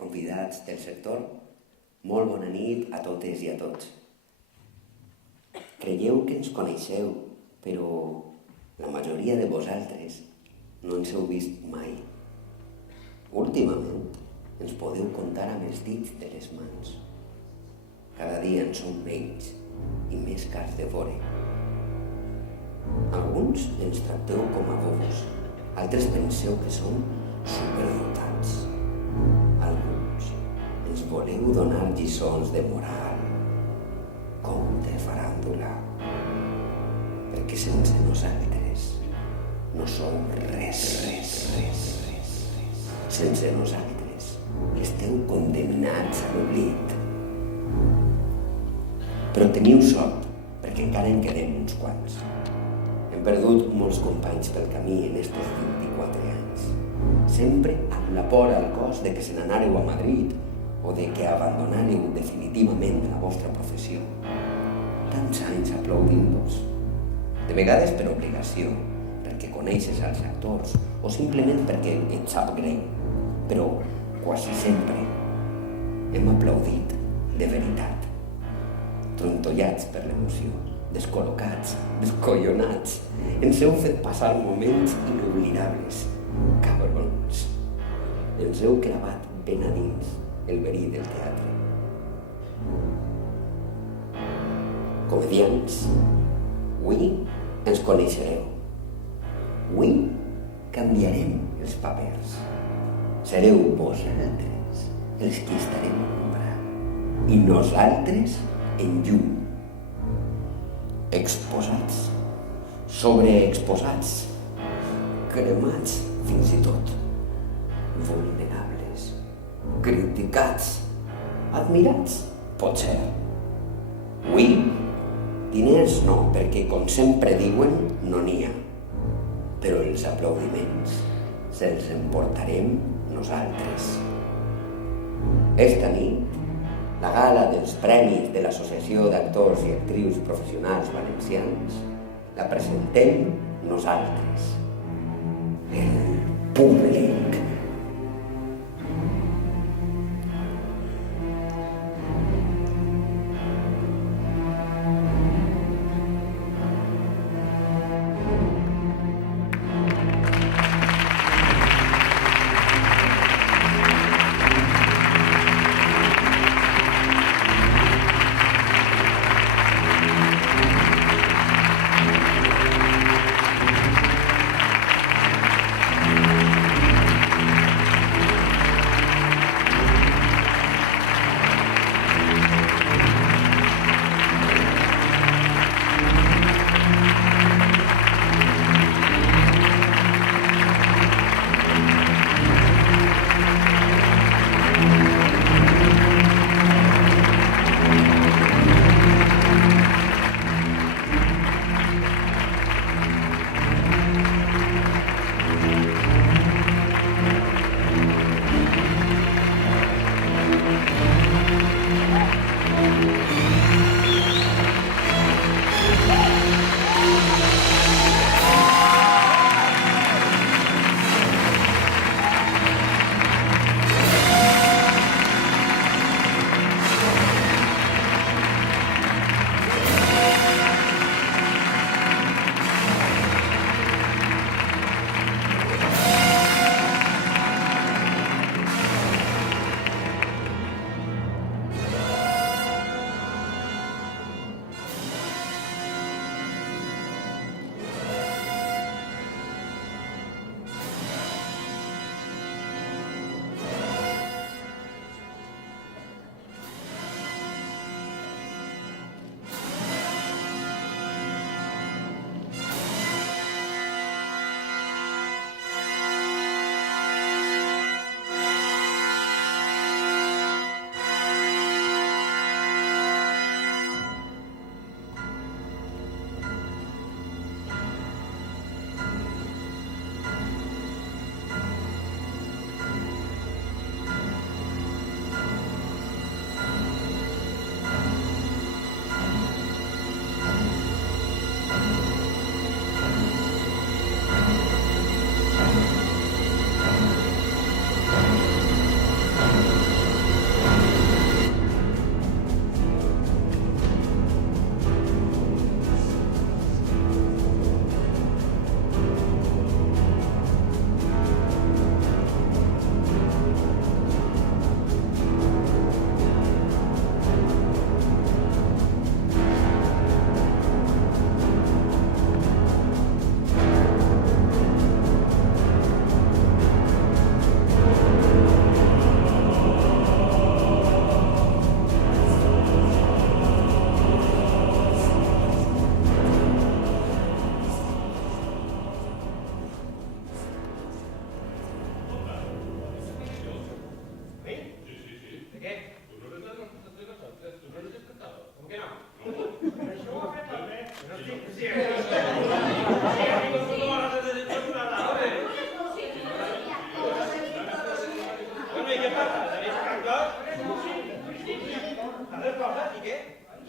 convidats del sector, molt bona nit a totes i a tots. Creieu que ens coneixeu, però la majoria de vosaltres no ens heu vist mai. Últimament ens podeu comptar amb els dits de les mans. Cada dia en som menys i més cars de vore. Alguns ens tracteu com a bobos, altres penseu que som superdotats. Alguns ens voleu donar lliçons de moral, com de faràndula, perquè sense nosaltres no sou res. Sense nosaltres esteu condemnats a l'oblit. Però teniu sort, perquè encara en quedem uns quants. Hem perdut molts companys pel camí en estos 24 anys. Sempre amb la por al cos de que se n'anàreu a Madrid o de que abandonàreu definitivament la vostra professió. Tants anys aplaudint-vos. De vegades per obligació, perquè coneixes els actors o simplement perquè et sap greu. Però quasi sempre hem aplaudit de veritat. Trontollats per l'emoció, descol·locats, descollonats. Ens heu fet passar moments inoblidables. Cabrons. Ens heu clavat ben a dins el verí del teatre. Comediants, avui ens coneixereu. Avui canviarem els papers. Sereu vosaltres els qui estarem en ombra i nosaltres en llum. Exposats, sobreexposats, cremats fins i tot, vulnerables, criticats, admirats, potser. Avui, diners no, perquè com sempre diuen, no n'hi ha. Però els aplaudiments se'ls emportarem nosaltres. Esta nit, la gala dels premis de l'Associació d'Actors i Actrius Professionals Valencians la presentem nosaltres, el públic.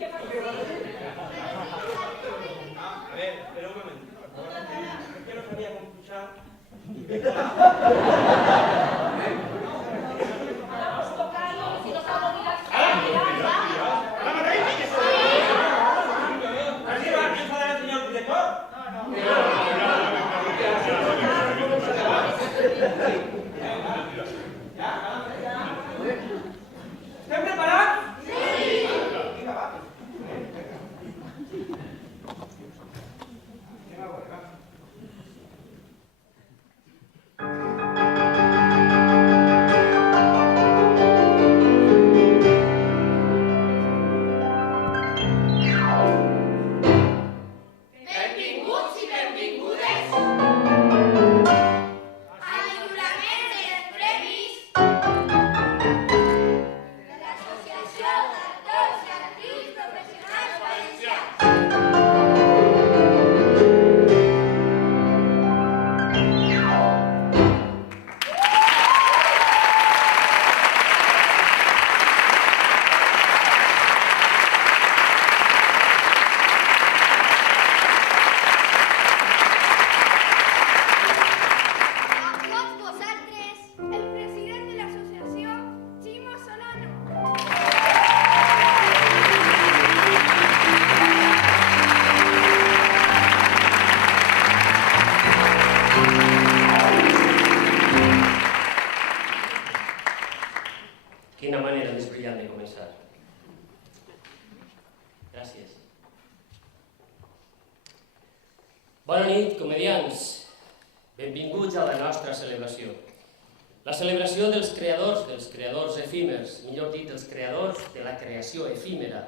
A ver, espera un moment. Es que no sabía com pujar. Estem preparats? Sí! Vinga, va. Vinga, va. Benvinguts i benvingudes al lliurament dels premis de l'Associació d'Actors i Actrius Professionals Valencians. Amb tots vosaltres, el president de l'associació, Ximo Solano. Quina manera més brillant de començar. Gràcies. Bona nit, comedians. Benvinguts a la nostra celebració. La celebració dels creadors efímers, millor dit, dels creadors de la creació efímera.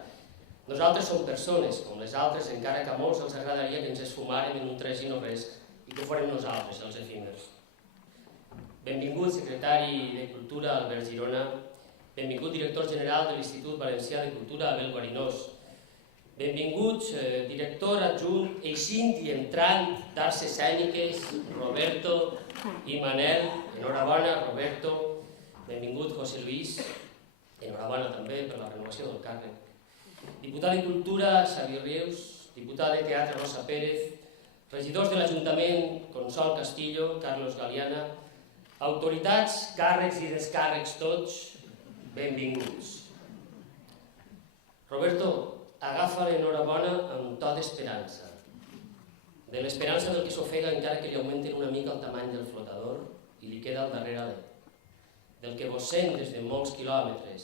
Nosaltres som persones, com les altres, encara que a molts els agradaria que ens esfumàrem en un tres i no res i que fórem nosaltres, els efímers. Benvingut, secretari de Cultura, Albert Girona. Benvingut, director general de l'Institut Valencià de Cultura, Abel Guarinós. Benvinguts, director adjunt, eixint i entrant d'Arts Escèniques, Roberto i Manel. Enhorabona, Roberto. Benvingut, José Luis. Enhorabona també per la renovació del càrrec. Diputat de Cultura, Xavier Rius. Diputat de Teatre, Rosa Pérez. Regidors de l'Ajuntament, Consol Castillo, Carlos Galiana. Autoritats, càrrecs i descàrrecs tots, benvinguts. Roberto, agafa l'enhorabona amb to d'esperança. De l'esperança del que s'ofega encara que li augmenten una mica el tamany del flotador i li queda al darrere alè. Del que vos sent des de molts quilòmetres,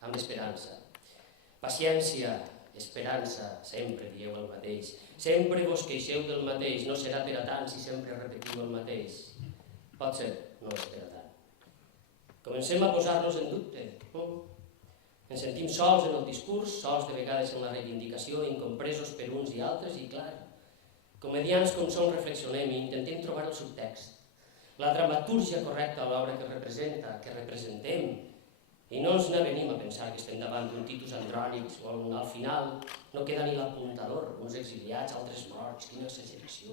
amb esperança. Paciència, esperança, sempre dieu el mateix. Sempre vos queixeu del mateix, no serà per a tant si sempre repetiu el mateix. Pot ser, no és per a tant. Comencem a posar-nos en dubte. Ens sentim sols en el discurs, sols de vegades en la reivindicació, incompresos per uns i altres, i clar, comedians com som reflexionem i intentem trobar el subtext, la dramatúrgia correcta a l'obra que representa, que representem, i no ens n'avenim a pensar que estem davant d'un Titus Andrònics on al final no queda ni l'apuntador, uns exiliats, altres morts, quina exageració.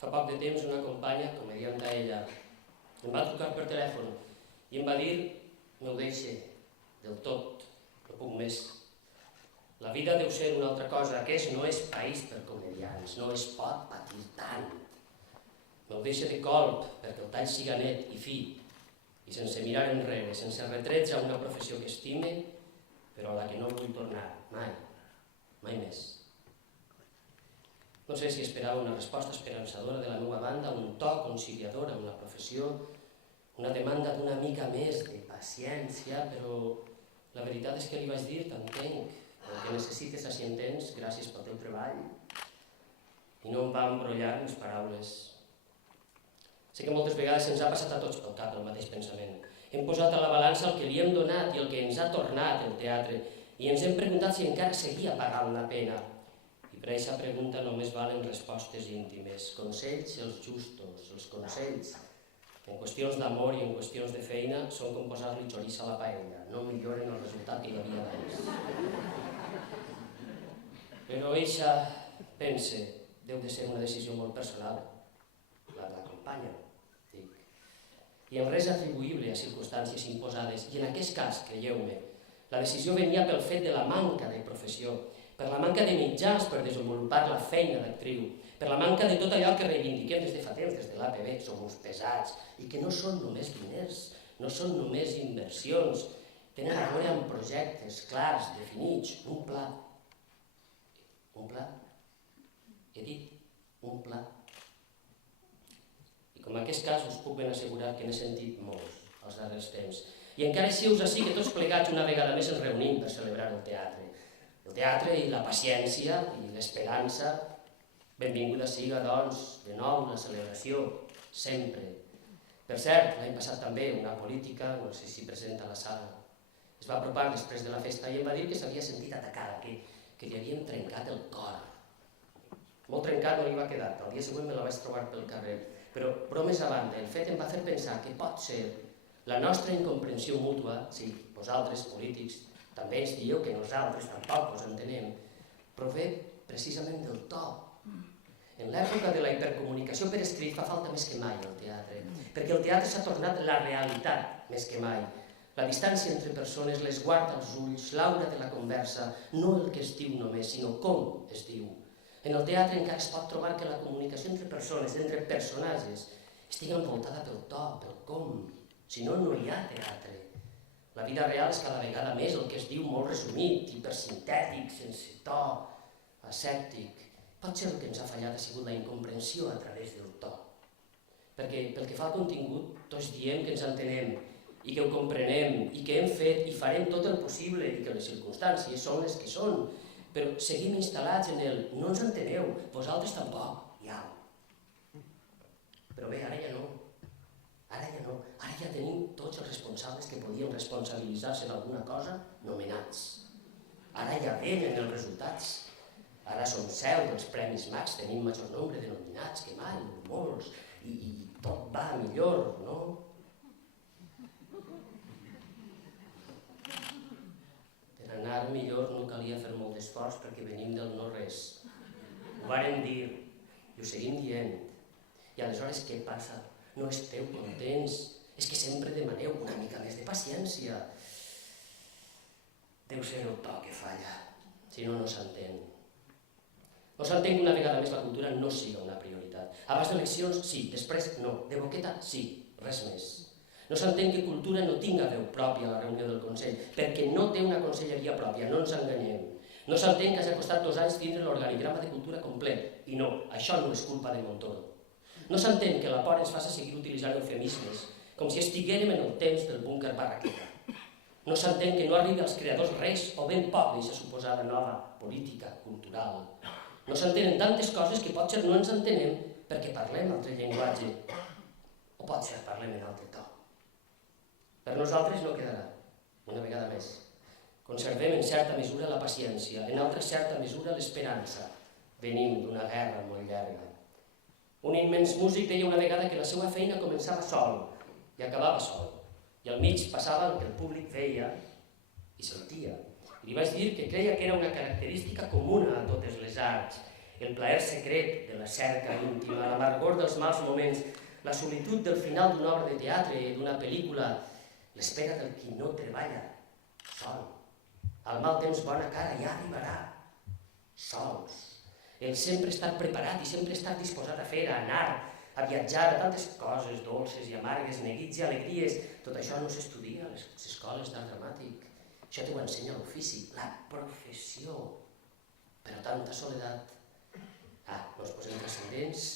Fa poc de temps una companya, comedianta ella, em va trucar per telèfon i em va dir, m'ho deixe, del tot, no puc més. La vida deu ser una altra cosa, aquest no és país per comedians, no es pot patir tant. Me'l deixa de colp perquè el tall siga net i fi, i sense mirar enrere, sense retrets a una professió que estime, però a la que no vull tornar, mai, mai més. No sé si esperava una resposta esperançadora de la meva banda, un to conciliador amb la professió, una demanda d'una mica més de paciència, però la veritat és que li vaig dir, t'entenc, el que necessites així entens, gràcies pel teu treball. I no em va embrollar les paraules. Sé que moltes vegades ens ha passat a tots pel cap el mateix pensament. Hem posat a la balança el que li hem donat i el que ens ha tornat el teatre i ens hem preguntat si encara seguia pagant la pena. I per aquesta pregunta només valen respostes íntimes, consells els justos, els consells. En qüestions d'amor i en qüestions de feina són com posar-li xoriç a la paella, no milloren el resultat que hi havia abans. Però eixa, pense, deu de ser una decisió molt personal, la de la companya, dic. I en res atribuïble a circumstàncies imposades, i en aquest cas, creieu-me, La decisió venia pel fet de la manca de professió, per la manca de mitjans per desenvolupar la feina d'actriu, per la manca de tot allò que reivindiquem des de fa temps, des de l'APB, som uns pesats, i que no són només diners, no són només inversions, tenen a veure amb projectes clars, definits, un pla. Un pla? He dit un pla. I com en aquest cas us puc ben assegurar que n'he sentit molts els darrers temps. I encara així us així que tots plegats una vegada més ens reunim per celebrar el teatre. El teatre i la paciència i l'esperança. Benvinguda siga, doncs, de nou la celebració, sempre. Per cert, l'any passat també una política, no sé si present a la sala, es va apropar després de la festa i em va dir que s'havia sentit atacada, que li havien trencat el cor. Molt trencat no li va quedar, el dia següent me la vaig trobar pel carrer. Però, bromes a banda, el fet em va fer pensar que pot ser la nostra incomprensió mútua, sí, vosaltres, polítics, també ens dieu que nosaltres tampoc us entenem, prové precisament del to. En l'època de la hipercomunicació per escrit fa falta més que mai el teatre, perquè el teatre s'ha tornat la realitat més que mai. La distància entre persones les guarda als ulls, l'aura de la conversa, no el que es diu només, sinó com es diu. En el teatre encara es pot trobar que la comunicació entre persones, entre personatges, estigui envoltada pel to, pel com. Si no, no hi ha teatre. La vida real és cada vegada més el que es diu molt resumit, hipersintètic, sense to, asèptic. Potser el que ens ha fallat ha sigut la incomprensió a través del to. Perquè pel que fa al contingut, tots diem que ens entenem i que ho comprenem i que hem fet i farem tot el possible i que les circumstàncies són les que són, però seguim instal·lats en el no ens enteneu, vosaltres tampoc, ja. Però bé, ara ja no. Ara ja no. Ara ja tenim tots els responsables que podien responsabilitzar-se d'alguna cosa nomenats. Ara ja venen els resultats. Ara som seu dels Premis Max, tenim major nombre de nominats que mai, molts, i tot va millor, no? Per anar millor no calia fer molt d'esforç perquè venim del no-res. Ho vàrem dir i ho seguim dient. I aleshores què passa? No esteu contents? És que sempre demaneu una mica més de paciència. Deu ser el to que falla, si no, no s'entén. No s'entén que una vegada més la cultura no siga una prioritat. Abans d'eleccions, sí, després no. De boqueta, sí, res més. No s'entén que cultura no tinga veu pròpia a la reunió del Consell, perquè no té una conselleria pròpia, no ens enganyem. No s'entén que hagi costat 2 anys tindre l'organigrama de cultura complet, i no, això no és culpa de Montoro. No s'entén que la por ens faci seguir utilitzant eufemismes, com si estiguérem en el temps del búnquer barraqueta. No s'entén que no arribi als creadors res o ben poc d'aquesta suposada nova política cultural. No s'entenen tantes coses que potser no ens entenem perquè parlem altre llenguatge, o potser parlem en altre to. Per nosaltres no quedarà, una vegada més. Conservem en certa mesura la paciència, en altra certa mesura l'esperança. Venim d'una guerra molt llarga. Un immens músic deia una vegada que la seva feina començava sol i acabava sol, i al mig passava el que el públic veia i sentia. I li vaig dir que creia que era una característica comuna a totes les arts, el plaer secret de la cerca íntima, l'amargor dels mals moments, la solitud del final d'una obra de teatre, d'una pel·lícula, l'espera del qui no treballa, sol. El mal temps bona cara ja arribarà, sols. El sempre estar preparat i sempre estar disposat a fer, a anar, a viatjar, a tantes coses dolces i amargues, neguits i alegries. Tot això no s'estudia a les escoles d'art dramàtic. Això t'ho ensenya l'ofici, la professió. Però tanta soledat. No ens posem transcendents.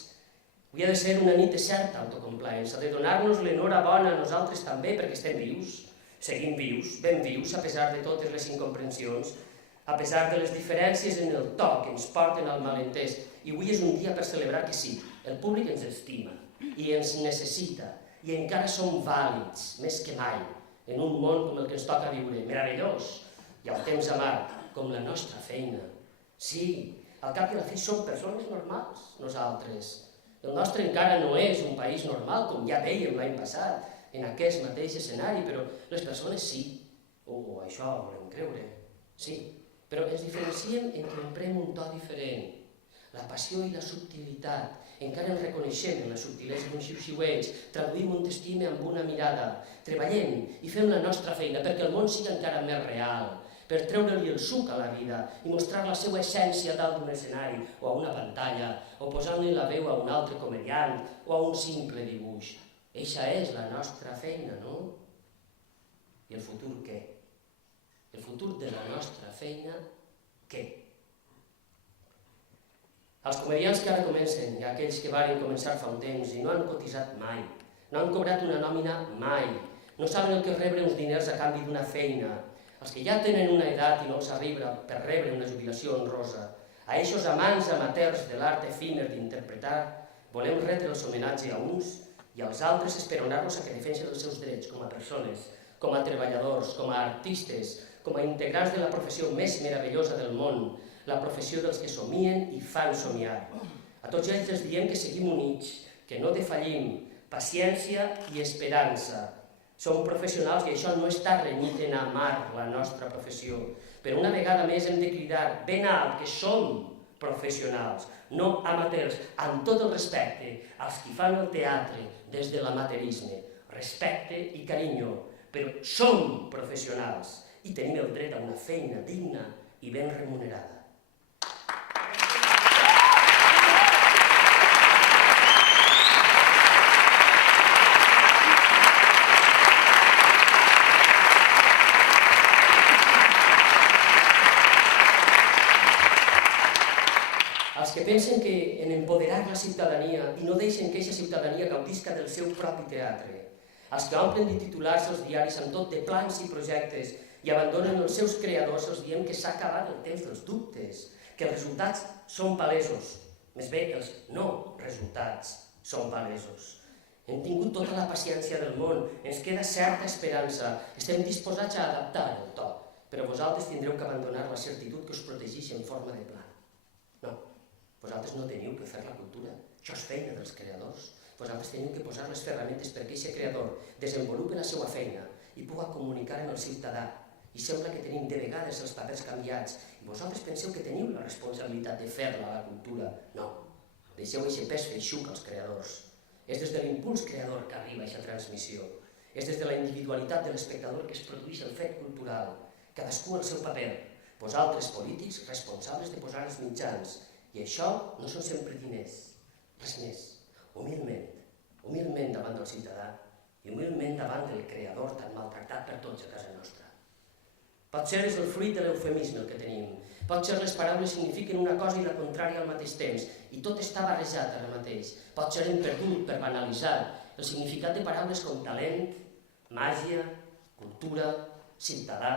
Avui ha de ser una nit de certa autocomplaença, de donar-nos l'enhorabona a nosaltres també perquè estem vius, seguim vius, ben vius, a pesar de totes les incomprensions, a pesar de les diferències en el to que ens porten al malentès. I avui és un dia per celebrar que sí, el públic ens estima i ens necessita i encara som vàlids, més que mai, en un món com el que ens toca viure, meravellós, i al temps amarg, com la nostra feina. Sí, al cap i a la fi som persones normals, nosaltres. El nostre encara no és un país normal, com ja dèiem l'any passat, en aquest mateix escenari, però les persones sí. Això volem creure, sí. Però ens diferenciem en que emprem un to diferent. La passió i la subtilitat, encara ens reconeixem en la subtilesa d'un xiu-xiueig, traduïm un t'estime amb una mirada, treballem i fem la nostra feina perquè el món sigui encara més real, per treure-li el suc a la vida i mostrar la seva essència dalt d'un escenari o a una pantalla, o posant-li la veu a un altre comediant o a un simple dibuix. Eixa és la nostra feina, no? I el futur què? El futur de la nostra feina, què? Els comediants que ara comencen i aquells que varen començar fa un temps i no han cotitzat mai, no han cobrat una nòmina mai, no saben el que és rebre uns diners a canvi d'una feina, els que ja tenen una edat i no els arriba per rebre una jubilació honrosa, a eixos amants amateurs de l'art efímer d'interpretar, volem retre els homenatge a uns i als altres esperonar-los a que defensen els seus drets com a persones, com a treballadors, com a artistes, com a integrants de la professió més meravellosa del món, la professió dels que somien i fan somiar. A tots ells els diem que seguim units, que no defallim, paciència i esperança. Som professionals i això no està renyit en amar la nostra professió. Però una vegada més hem de cridar ben alt que som professionals, no amateurs, amb tot el respecte als qui fan el teatre des de l'amateurisme. Respecte i carinyo, però som professionals i tenim el dret a una feina digna i ben remunerada. Els que pensen que en empoderar la ciutadania i no deixen que aquesta ciutadania gaudisca del seu propi teatre, els que omplen de titulars els diaris amb tot de plans i projectes i abandonen els seus creadors, els diem que s'ha acabat el temps dels dubtes, que els resultats són palesos, més bé els no resultats són palesos. Hem tingut tota la paciència del món, ens queda certa esperança, estem disposats a adaptar el to, però vosaltres tindreu que abandonar la certitud que us protegeix en forma de pla. No. Vosaltres no teniu que fer la cultura, això és feina dels creadors. Vosaltres teniu que posar les ferramentes perquè aquest creador desenvolupi la seva feina i pugui comunicar amb el ciutadà. I sembla que tenim de vegades els papers canviats i vosaltres penseu que teniu la responsabilitat de fer-la, la cultura. No, deixeu aquest pes feixuc als creadors. És des de l'impuls creador que arriba aquesta transmissió. És des de la individualitat de l'espectador que es produeix el fet cultural. Cadascú el seu paper. Vosaltres, polítics, responsables de posar els mitjans. I això no són sempre diners, res més. Humilment davant del ciutadà i humilment davant del creador tan maltractat per tots a casa nostra. Potser és el fruit de l'eufemisme el que tenim. Potser les paraules signifiquen una cosa i la contrària al mateix temps i tot està barrejat ara mateix. Potser hem perdut per banalitzar el significat de paraules com talent, màgia, cultura, ciutadà,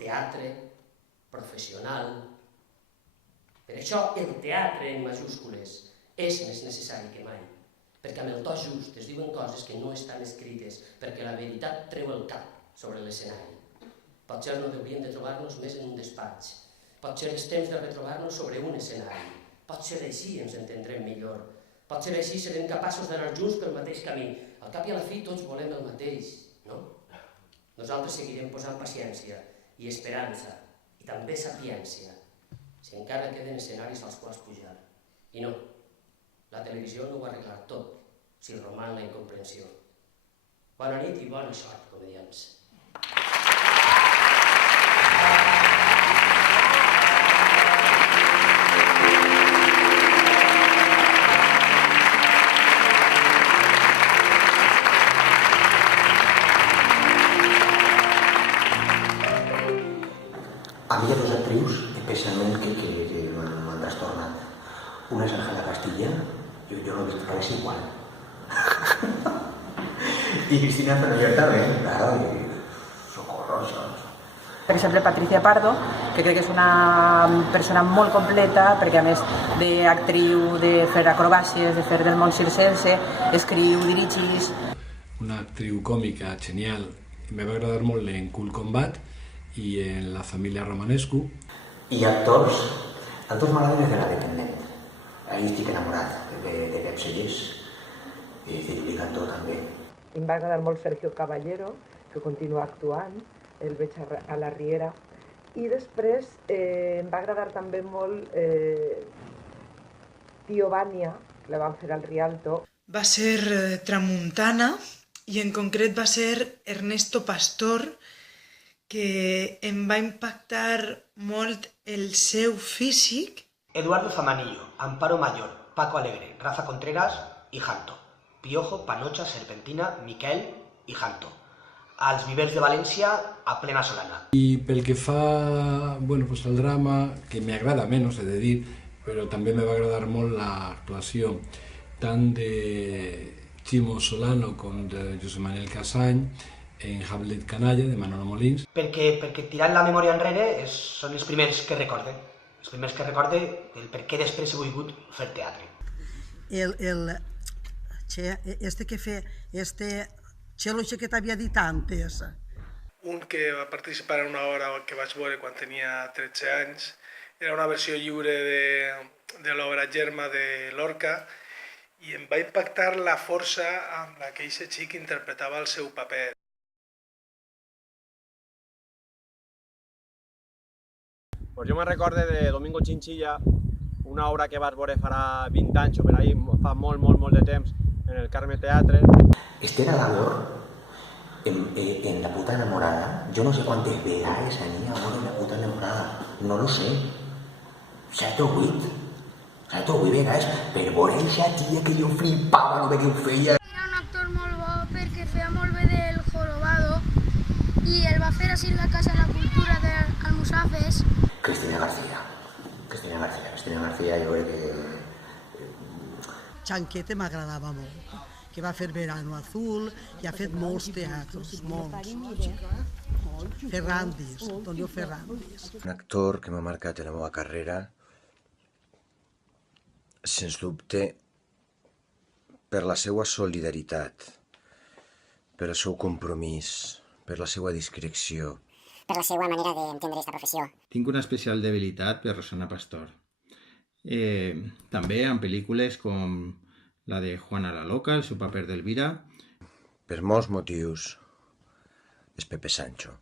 teatre, professional. Per això el teatre en majúscules és més necessari que mai, perquè amb el to just es diuen coses que no estan escrites, perquè la veritat treu el cap sobre l'escenari. Potser no hauríem de trobar-nos més en un despatx, potser és temps de retrobar-nos sobre un escenari, potser així ens entendrem millor, potser així serem capaços d'anar junts pel mateix camí. Al cap i a la fi tots volem el mateix, no? Nosaltres seguirem posant paciència i esperança i també sapiència, si encara queden escenaris als quals pujar. I no, la televisió no ho arreglar tot, si roman la incomprensió. Bona nit i bona sort, comediants. A mi hi ha dues actrius, especialment que m'han trastornat. Una és Ángela Castilla, jo no he vist res igual. I Cristina Fernández també, claro, i socorro, això. Per exemple, Patricia Pardo, que crec que és una persona molt completa, perquè a més d'actriu, de fer acrobàcies, de fer del món circense, escriu, dirigeix. Una actriu còmica genial, me va agradar molt en Cool Combat i en La família Romanescu. I actors m'agraden de La dependent. Ahí estic enamorat de Pep Sellers i de Lili Cantó també. Em va agradar molt Sergio Caballero, que continua actuant, el veig a la Riera. I després em va agradar també molt Tio Vania, la van fer al Rialto. Va ser Tramuntana i en concret va ser Ernesto Pastor, que em va impactar molt el seu físic. Eduardo Zamanillo, Amparo Mayor, Paco Alegre, Rafa Contreras i Janto. Piojo, Panocha, Serpentina, Miquel i Janto. Als vivers de València a plena solana. I pel que fa al drama, que m'agrada menys, he de dir, però també me va agradar molt l'actuació tant de Ximo Solano com de Josep Manel Casany en Hamlet Canalla, de Manolo Molins. Perquè tirant la memòria enrere són els primers que recorde. Els primers que recorde el per què després he volgut fer teatre. Xelo que t'havia dit antes. Un que va participar en una obra que vaig veure quan tenia 13 anys. Era una versió lliure de l'obra Germa de Lorca i em va impactar la força amb la que aquest xic interpretava el seu paper. Pues jo me recorde de Domingo Chinchilla, una obra que vaig veure farà 20 anys o per ahí, fa molt de temps, en el Carme Teatre. Esther Alagor, en La puta enamorada, yo no sé cuántas vegades anía ahora en La puta enamorada, no lo sé. 7 o 8 vegades, per veure eixa tia que jo flipava, no ve que ho feia. Era un actor molt bo perquè feia molt bé del jorobado i el va fer així en la Casa de la Cultura d'Almussafes. Cristina García, jo crec que... Chanquete m'agradava molt, que va fer Verano Azul i ha fet molts teatres, molts. Ferrandis, Antonio Ferrandis. Un actor que m'ha marcat en la meva carrera, sens dubte, per la seva solidaritat, per el seu compromís, per la seva discreció. Per la seva manera d'entendre aquesta professió. Tinc una especial debilitat per Rosana Pastor. També en pel·lícules com la de Juana la Loca, el seu paper d'Elvira. Per molts motius és Pepe Sancho,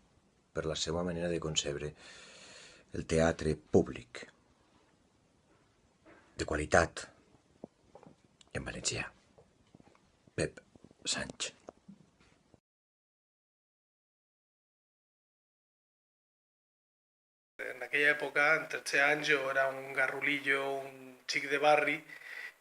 per la seva manera de concebre el teatre públic, de qualitat, en valencià. Pep Sancho. En aquella època, en 13 anys, jo era un garrulillo, un xic de barri,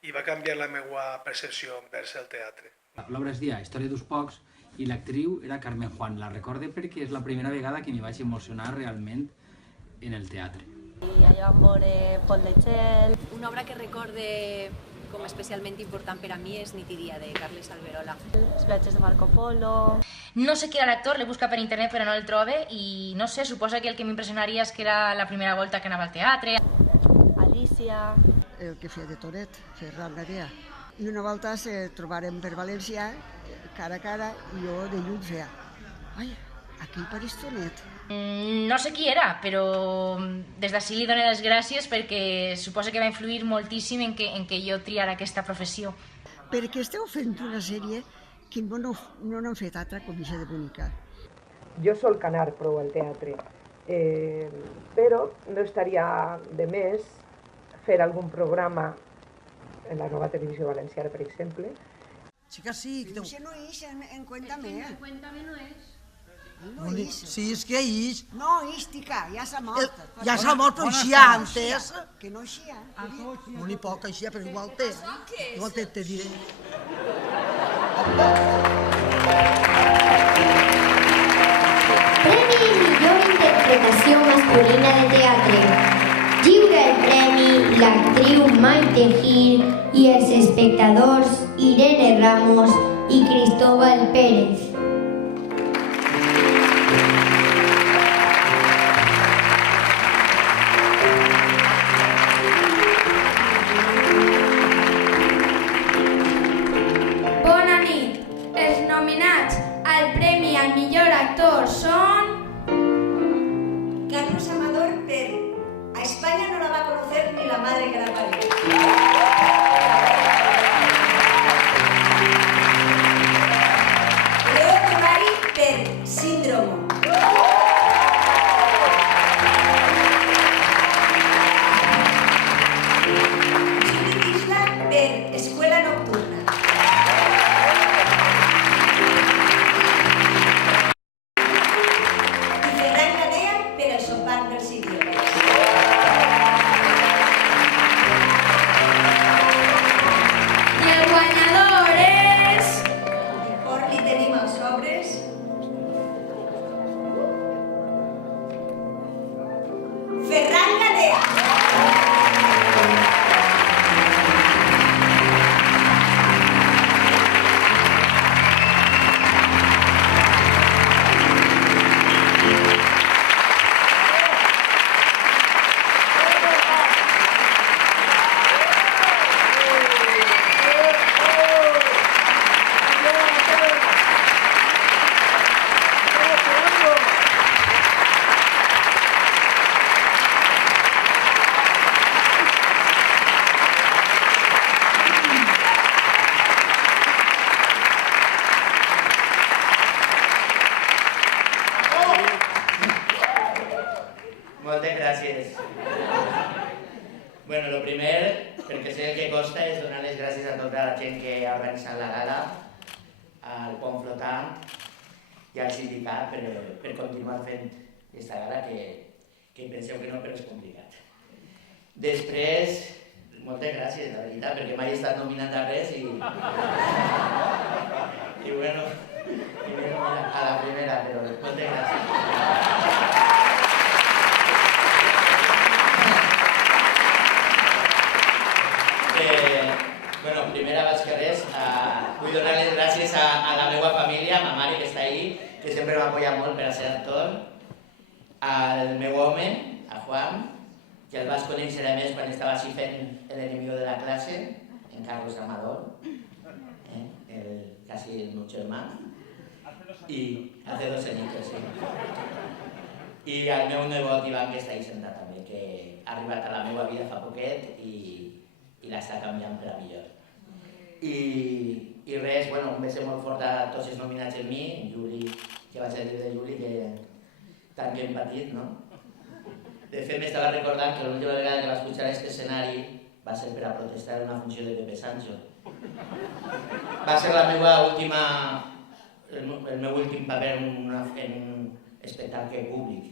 i va canviar la meva percepció envers el teatre. L'obra es deia Història d'uns pocs i l'actriu era Carmen Juan. La recorde perquè és la primera vegada que m'hi vaig emocionar realment en el teatre. I allà vam veure Pol de Txell. Una obra que recorde com especialment important per a mi és Nitidia, de Carles Alberola. Els viatges de Marco Polo. No sé qui era l'actor, l'he buscat per internet però no el trobe i no sé, suposa que el que m'impressionaria és que era la primera volta que anava al teatre. Alicia. El que feia de Toret, Ferran Gadea. I una volta se trobaren per València, cara a cara, i jo de lluny feia ai, aquí pareix Tonet. No sé qui era, però des d'ací li dono les gràcies perquè suposa que va influir moltíssim en que jo triara aquesta professió. Perquè esteu fent una sèrie que no n'han fet altra com això de bonica. Jo sol canar prou al teatre, però no estaria de més fer algun programa en la nova televisió valenciana, per exemple. Chica, sí. Això no és en Cuéntame. En Cuéntame no és. No és. Sí, és que és. No, és, tica, ja s'ha mort. Ja s'ha mort, però així antes. Que no així. No n'hi poc així, però igual té. Igual te diré. Premi Millor Interpretació Masculina de Teatre. Lliura el premi l'actriu Maite Gil i els espectadors Irene Ramos i Cristóbal Pérez. Bona nit. Els nominats al Premi al Millor Actor són... Carlos Amador per A España no la va a conocer ni la madre que la parió. Leo Tolari per Síndromo. Judith Isla per Escuela Moltes gràcies. Bueno, el primer, perquè sé el que costa, és donar les gràcies a tota la gent que ha organitzat la gala, al Pont Flotant i al sindicat per continuar fent aquesta gala que penseu que no, però és complicat. Després, moltes gràcies, la veritat, perquè mai he estat nominat a res i bueno, a la primera, però moltes gràcies. Bueno, primera abans que res, vull donar les gràcies a la meva família, a ma mare que està ahí, que sempre m'ha apoyat molt per a ser actor, al meu home, a Juan, que el vas conèixer a més quan estava així fent l'enemigo de la classe, en Carlos Amador, quasi el meu germà, i hace 2 añitos, sí. I al meu nebot Ivan, que està ahí sentat també, que ha arribat a la meva vida fa poquet i l'està canviant per a millor. I res, bueno, un bese molt fort a tots els nominats en mi, Juli, que vaig a dir de Juli, que tant que hem patit, no? De fet, m'estava recordant que l'última vegada que vaig pujar a aquest escenari va ser per a protestar en una funció de Pepe Sancho. Va ser la meva última, el meu últim paper en un espectacle públic.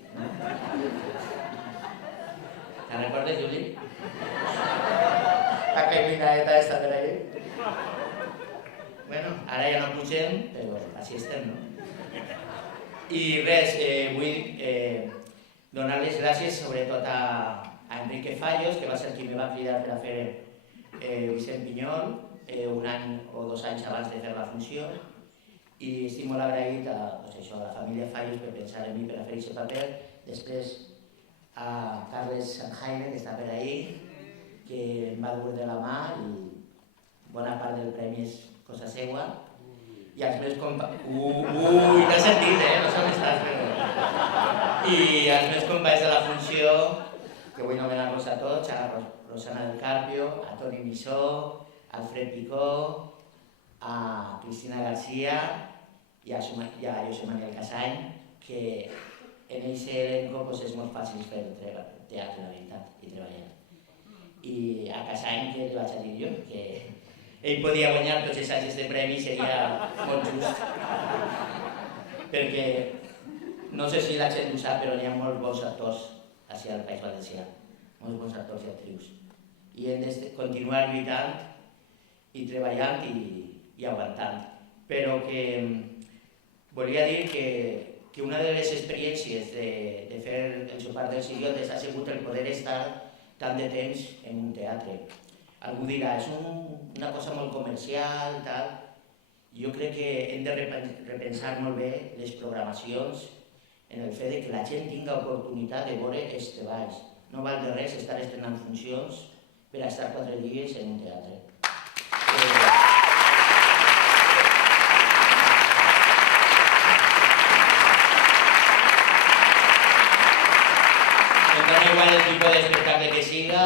Te'n recordes, Juli? La caminadeta esta per ahí. Bueno, ara ja no pugem, però així estem, no? I res, vull donar les gràcies sobretot a Enrique Fallos, que va ser qui me va cridar per a fer Vicent Pinyol, 1 any o 2 anys abans de fer la funció, i estic molt agraït a la família Fallos per pensar en mi per a fer aquest paper. Després a Carles Sanjaime, que està per ahí, que em va dur de la mà i bona part del premi és cosa seva. I els meus companys... t'has sentit, no sé on estàs, però... I els meus companys de la funció, que vull nomenar-los a tots, a Rosana del Carpio, a Toni Missó, a Alfred Picó, a Cristina García i a José Manuel Casany, que en aquest elenco és molt fàcil fer teatre, la veritat, i treballar. I a Casany, que li vaig a dir jo, que ell podia guanyar tots els anys de premi, seria molt just. Perquè, no sé si la gent ho sap, però n'hi ha molts bons actors així al País Valencià, molts bons actors i actrius. I hem de continuar lluitant i treballant i aguantant. Però que volia dir que una de les experiències de fer el sopar dels idiotes ha sigut el poder estar tant de temps en un teatre. Algú dirà, és una cosa molt comercial, tal. Jo crec que hem de repensar molt bé les programacions en el fet que la gent tinga oportunitat de veure els treballs. No val de res estar estrenant funcions per a estar 4 dies en un teatre. Igual el tipus d'espectacle que siga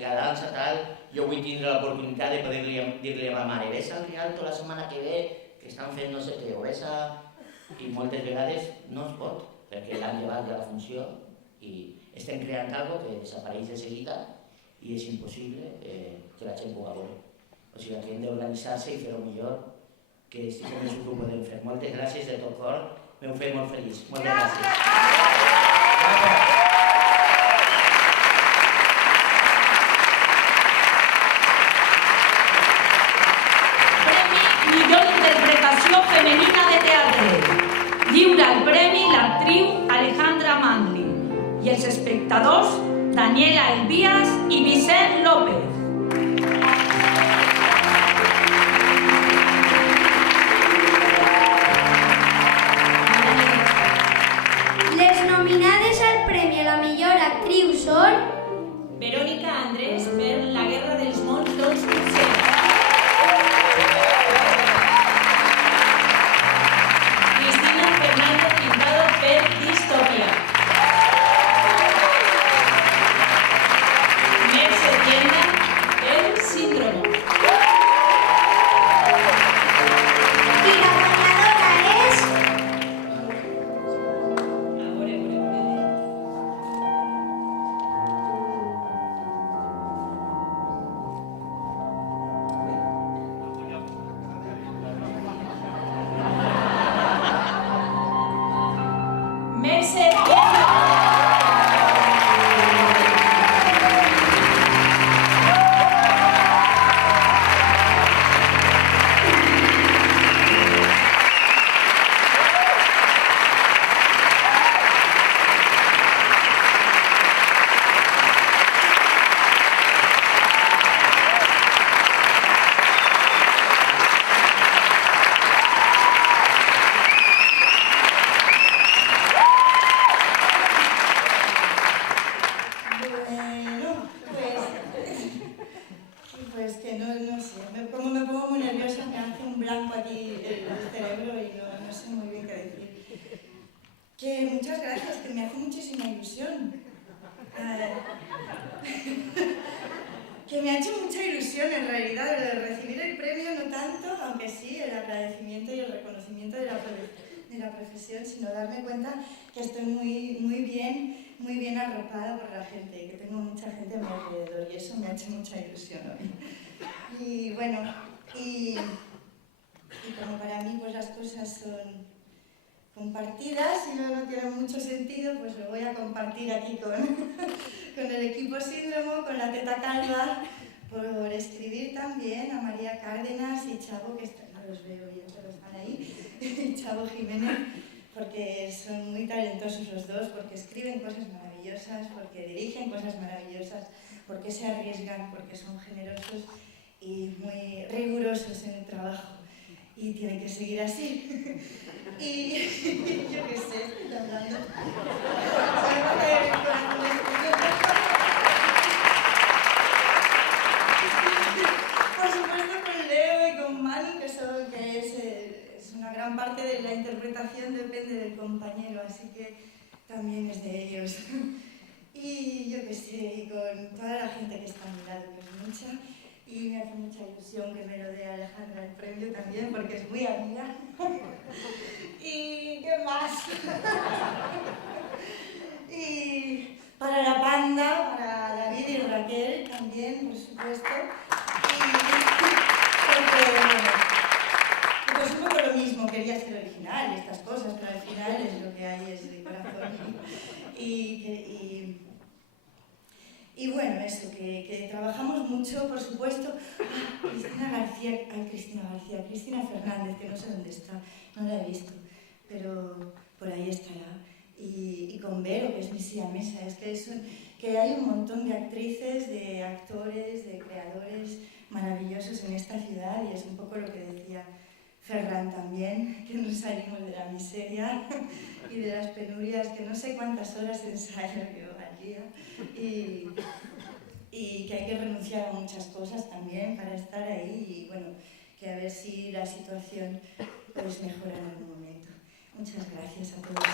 dansa, tal, jo vull tindre l'oportunitat de poder dir-li a ma mare, ves al Rialto la setmana que ve, que estan fent no sé què, o ves a... I moltes vegades no es pot, perquè l'han llevat de la funció i estem creant alguna cosa que desapareix de seguida i és impossible que la gent pugui veure. O sigui que hem d'organitzar-se i fer-ho millor, que estic convençut que ho podem fer. Moltes gràcies de tot cor, m'heu fet molt feliç. Moltes gràcies. Femenina de teatre. Lliura el premi l'actriu Alejandra Mangli i els espectadors Daniela Elvías y Vicent López. Les nominades al Premi a la millor actriu són Verónica Andrés per La guerra dels mons tots pincels. Cristina Fernández Pintado per Distopia. Mercè Tienda per Síndromo. i la guanyadora és... Mercè Tienda. Pues que no sé, como me pongo muy nerviosa me hace un blanco aquí el cerebro y no sé muy bien qué decir. Que muchas gracias, que me hace muchísima ilusión. Que me ha hecho mucha ilusión en realidad el recibir el premio, no tanto, aunque sí, el agradecimiento y el reconocimiento de la profesión, sino darme cuenta que estoy muy bien arropada por la gente, que tengo mucha gente a mi alrededor y eso me ha hecho mucha ilusión hoy. Y bueno, y como para mí pues las cosas son compartidas y no tienen mucho sentido, pues lo voy a compartir aquí con el equipo Síndromo, con la Teta Calva, por escribir también a María Cárdenas y Chavo, que no los veo bien, pero están ahí, y Chavo Jiménez, porque son muy talentosos los dos, porque escriben cosas maravillosas, porque dirigen cosas maravillosas, porque se arriesgan, porque son generosos y muy rigurosos en el trabajo. Y tienen que seguir así. Y yo qué sé, estoy hablando. Por supuesto con Leo y con Manu, que es una gran parte de la interpretación, depende del compañero, así que también es de ellos. Y yo qué sé, y con toda la gente que está a mi lado, que es mucha. Y me hace mucha ilusión que me lo dé Alejandra el premio también, porque es muy amiga. ¿Y qué más? Y para la Panda, para David y Raquel también, por supuesto. Porque es un poco lo mismo, quería ser original y estas cosas, pero al final es lo que hay, es de corazón. Y bueno, eso, que trabajamos mucho, por supuesto. Cristina Fernández, que no sé dónde está, no la he visto, pero por ahí estará. Y con Vero, que es mi siamesa, es que hay un montón de actrices, de actores, de creadores maravillosos en esta ciudad, y es un poco lo que decía Ferran también, que nos salimos de la miseria y de las penurias, que no sé cuántas horas de ensayo yo al día, y que hay que renunciar a muchas cosas también para estar ahí, y bueno, que a ver si la situación pues mejora en algún momento. Muchas gracias a todos.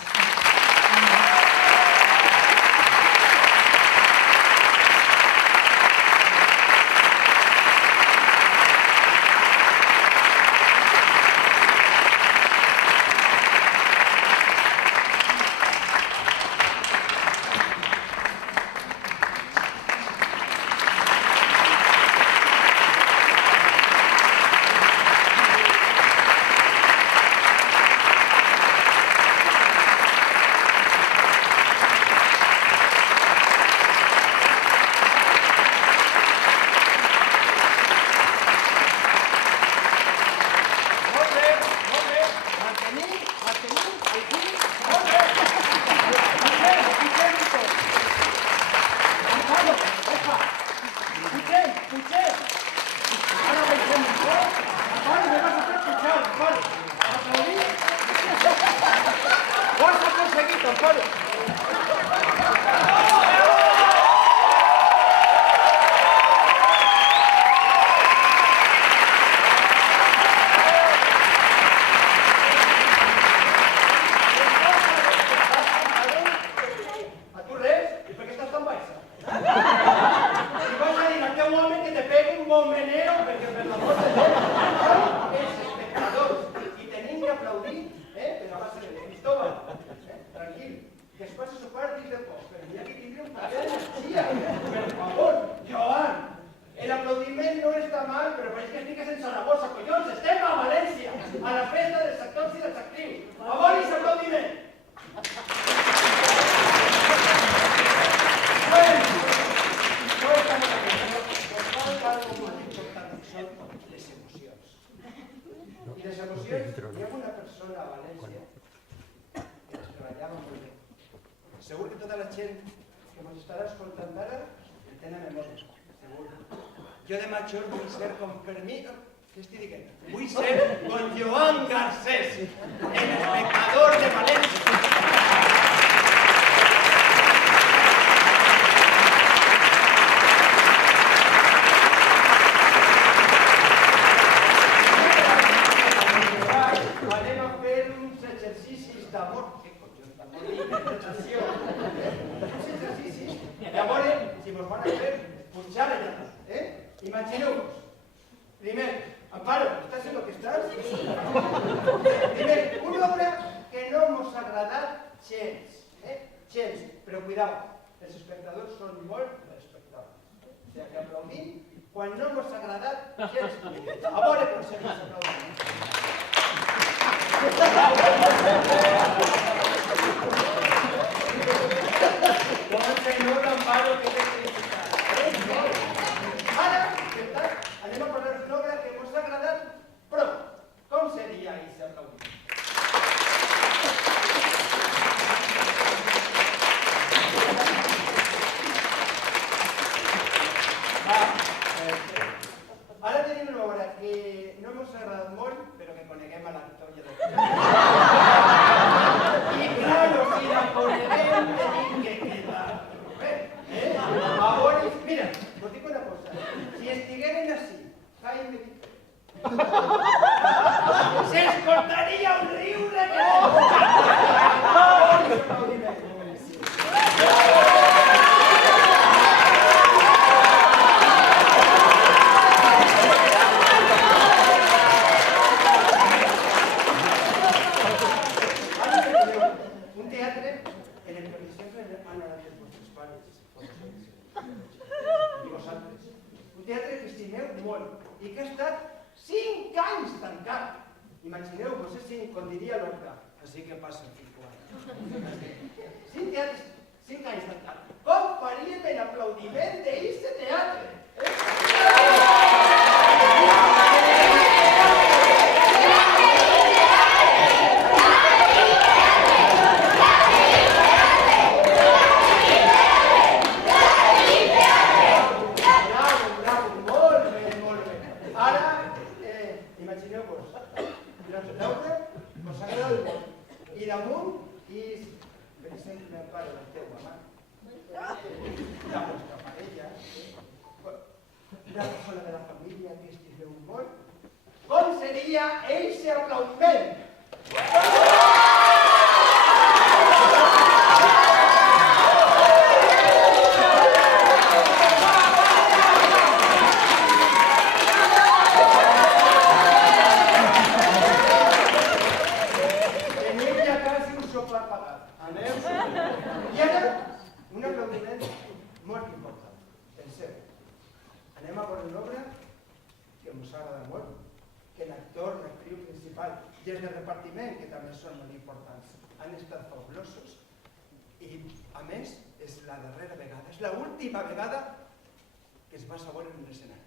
es pasa su partit de por, pero mira que tiene un papel de energía. Por favor, Joan, el aplaudiment no està mal, però pareix que estigues en Saragossa, collons, estem a València, a la festa dels actors i dels actrius. A bonis aplaudiment! Bueno, no és tan malament, però falta algo molt important, que són les emocions. I les emocions, hi ha una persona a València que les treballava molt bé. Segur que tota la gent que ens estarà escoltant ara el tenen memòria. Jo de major vull ser con Fermín, què estic dient? Vull ser con Joan Garcés, el espectador de València. Anem a fer uns exercicis d'amor, què collons d'amor, d'interpretació. Uns exercicis d'amor, si mos van a fer punxar allà. Imagineu-vos. Primer, Amparo, ¿estás en lo que estás? Sí. Primer, una obra que no mos ha agradat gens. Gens, però cuidao, els espectadors són molt respectables. O sigui que aplaudim quan no mos ha agradat gens. A veure com se mos aplaudim. Com se nota, Amparo, que t'he felicitat. Ara, anem a parlar d'una obra que mos ha agradat, però com seria aquest aplaudiment? Ara tenim una obra que no mos ha agradat molt, però que coneguem a l'actor i a l'actor. I claro, si la coneguem, tenim que quedar. A veure, mira, us dic una cosa. Si estigueren així, Jaime s'escoltaria un riure que un teatre en el que sempre han anat els vostres pares i vosaltres. Un teatre que estimeu molt i que ha estat 5 anys tancat. Imagineu-vos, és 5, com diria Lorca. Així que passen 5 anys. 5 teatres, 5 anys tancat. Com faríem l'aplaudiment d'aquest teatre? I damunt és, per exemple, el pare del teu amant, la vostra parella, una persona de la família que estimeu molt. Com seria eixe aplaudiment? I ara, un aplaudiment molt important, el seu. Anem a veure una obra que ens agrada molt, que l'actor, l'actriu principal i els de repartiment, que també són molt importants, han estat fabulosos i, a més, és la darrera vegada, és l'última vegada que es va veure en l'escenari.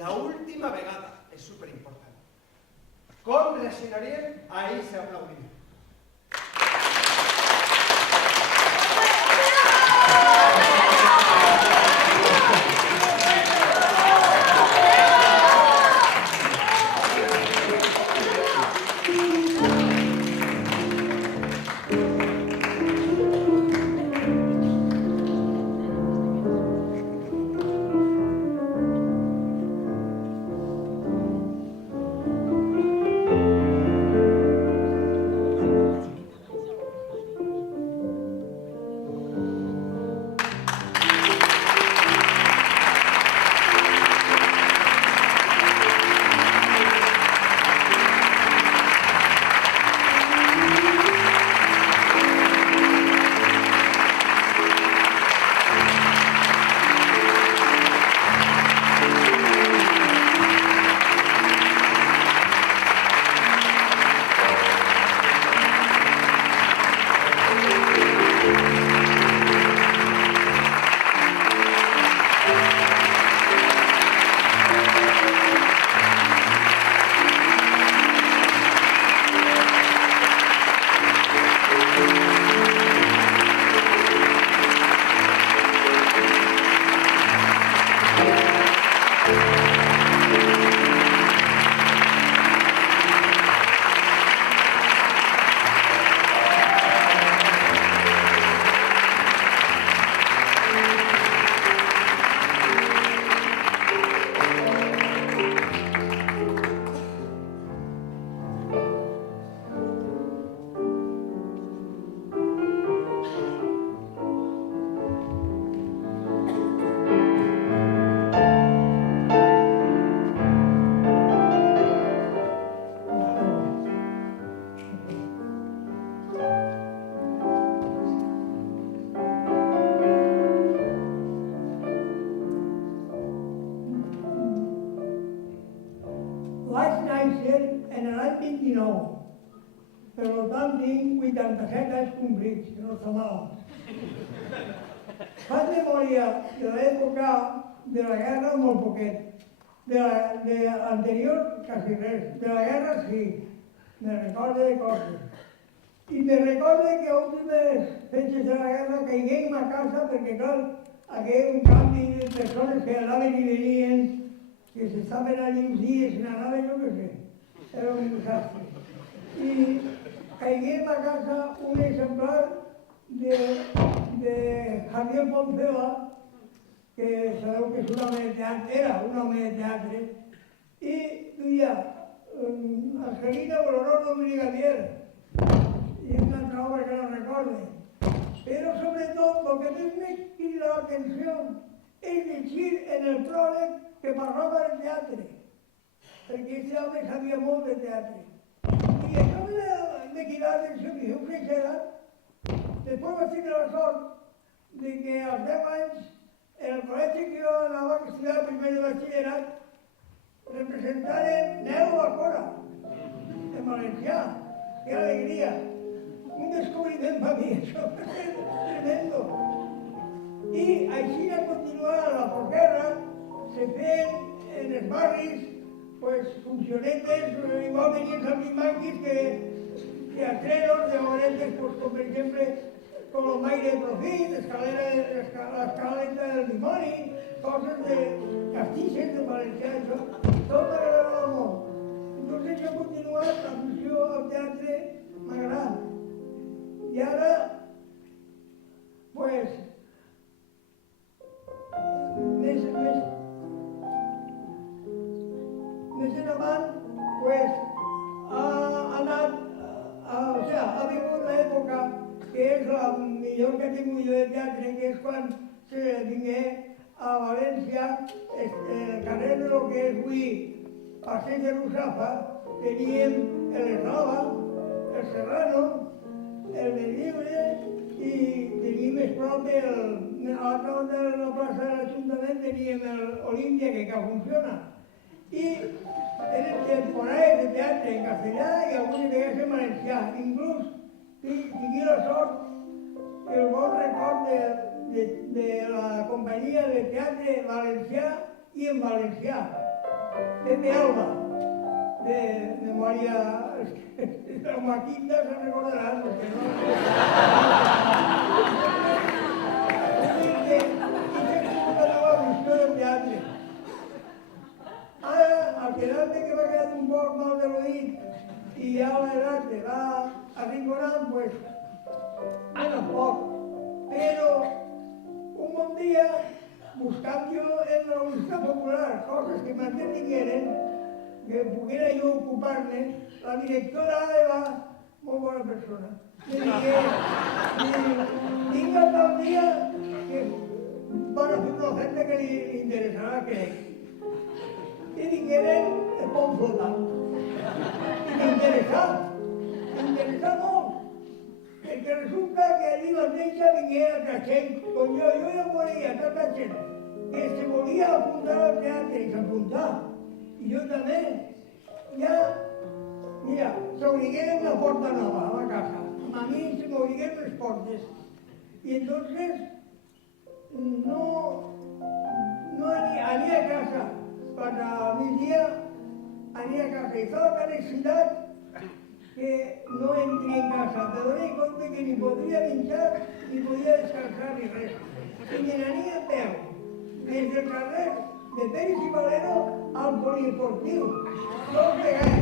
L'última vegada, és superimportant. Com reaccionaríem a aquest aplaudiment? 19. Per tant, tinc 87 anys complits, que no està mal. Faig memòria de l'època de la guerra molt poquet. De l'anterior, quasi res. De la guerra, sí. Me recordo de coses. I me recordo que a últimes fetges de la guerra caiguem a casa perquè, clar, havia un canvi de persones que anaven i venien, que s'estaven allí uns dies i n'anaven, jo què sé. Era un desastre. I caiguem a casa un exemplar de Javier Poncela, que sabeu que és un home de teatre, era un home de teatre, i duia Angelina por honor de un brigadier, i una altra obra que no recorde. Però sobretot el que més me crida l'atenció és llegir en el pròleg que parlava del teatre, perquè aquest home sabia molt de teatre. I això me crida l'atenció, que jo crec que era. Després vaig tenir la sort de que als 10 anys, en el col·legi que jo anava a estudiar el primer de batxillerat, representaren Neu a Cora, en valencià. ¡Qué alegría! Un descubriment per mi, això va ser tremendo. I així a continuar a la postguerra, se feien en els barris funcionetes, igual venien els manquis que atreros de moretes, com per exemple Colomaire de Profit, l'escaleta del dimoni, coses de castisses de valencià, això, tot m'agradava molt. Entonces jo he continuat l'afició al teatre m'agrada. I ara, més endavant, ha vingut l'època que és la millor que he tingut jo de teatre, que és quan se vingué a València, el carrer de lo que és avui Passeig de Russafa, teníem l'Esnova, el Serrano, el Benlliure i teníem més prop a l'altra banda de la plaça de l'Ajuntament teníem l'Olímpia, que encara funciona. I eren temporades de teatre en castellà i algunes vegades en valencià. Inclús tingué la sort, el bon record de la companyia de teatre valencià i en valencià. Pepe Alba, de memòria, la Maquinda se'n recordaran, perquè no... I que la nova visió del teatre. Ara, al quedar-me que m'ha quedat un poc mal de l'oït i ja l'edat me va arrinconant, pues, ara poc. Però un bon dia, buscant jo en la Universitat Popular coses que m'entretingueren, que poguera jo ocupar-ne, la directora era molt bona persona. Me digué, vinga tal dia que van a fer una oferta que li interessarà, crec. I digueren el pont flotant. I m'interessà molt. Perquè resulta que allí mateixa vingué altra gent, com jo ja volia tanta gent, que se volia apuntar al teatre i s'apuntar. I jo també. Ja, mira, s'obrigueren una porta nova a la casa. A mi se m'obrigueren les portes. I entonces no anía a casa. Quan a migdia anía a casa i estava tan excitat que no entri en casa. Me doné compte que ni podria menjar ni podia descansar ni res. I me n'anía a peu, des del carrer de Pérez i Valero al poliesportiu. Tot pegat.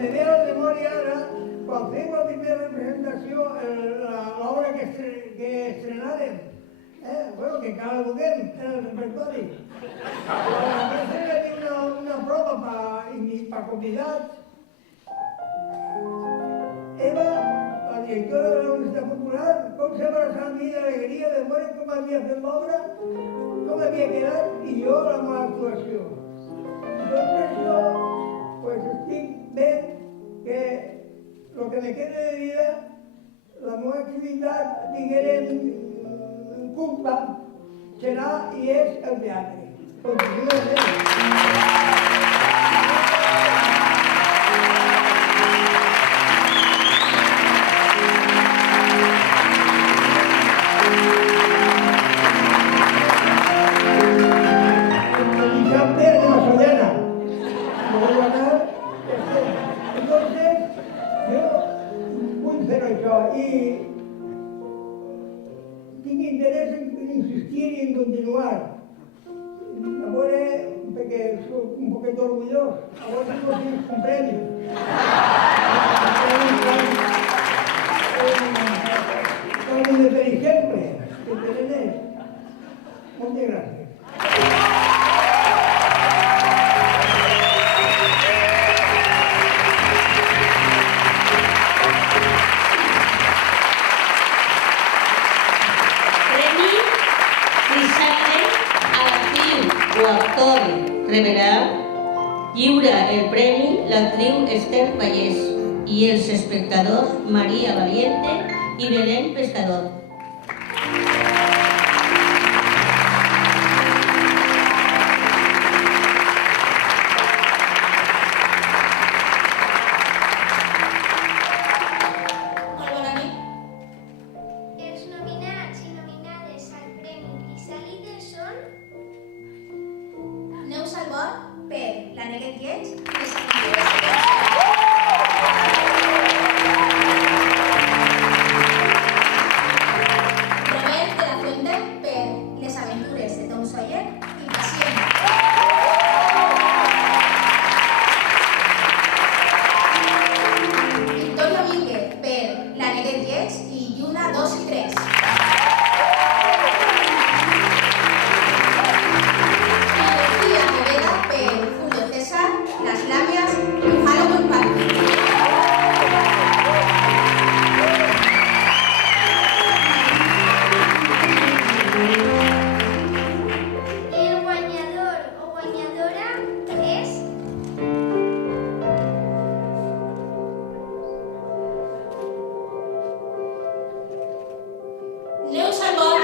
Me ve a la memòria ara, quan fem la primera representació, l'obra que estrenàrem, bueno, que encara ho duguem en el repertori. Vam fer una prova per convidats. Eva, la directora de la Universitat Popular, com se abraçava a mi d'alegria de veure com havia fet l'obra, com havia quedat, i jo la meva actuació. Entonces jo, estic bé que el que me queda de vida, la meva activitat, diguérem, culpa, serà i és el teatre. Continuem. Un poquito orgulloso, ahora tengo un premio. Como de Perigembre, que tenés. Muchas gracias. Premi Crisàlide a l'actriu o actor revelat, lliura el premi l'actriu Esther Vallès i els espectadors Maria Valiente i Belén Pescador. Els nominats i nominades al Premi Crisàlide són Neus Albor per La Neguet Lleig, Robert de la Fuente per Les aventures de Tom Sawyer i Passió. Victoria Mínguez per La Neguet Lleig i Lluna 2 i 3. Las labias y Halloween Party. El guanyador o guanyadora és Neus Albor.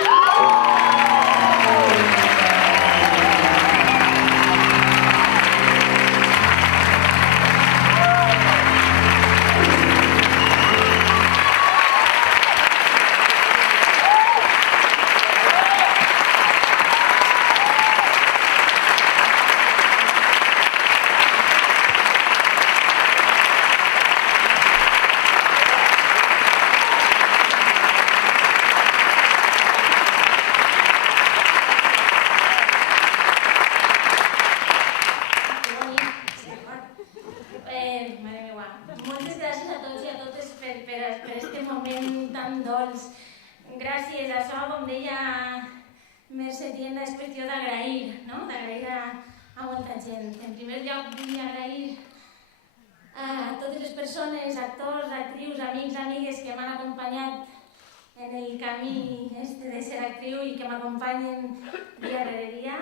Mare meva, moltes gràcies a tots i a totes per este moment tan dolç. Gràcies, això, com deia Mercè Tienda, és qüestió d'agrair, no? D'agrair a molta gent. En primer lloc, vull agrair a totes les persones, actors, actrius, amics, amigues que m'han acompanyat en el camí de ser actriu i que m'acompanyen dia rere dia.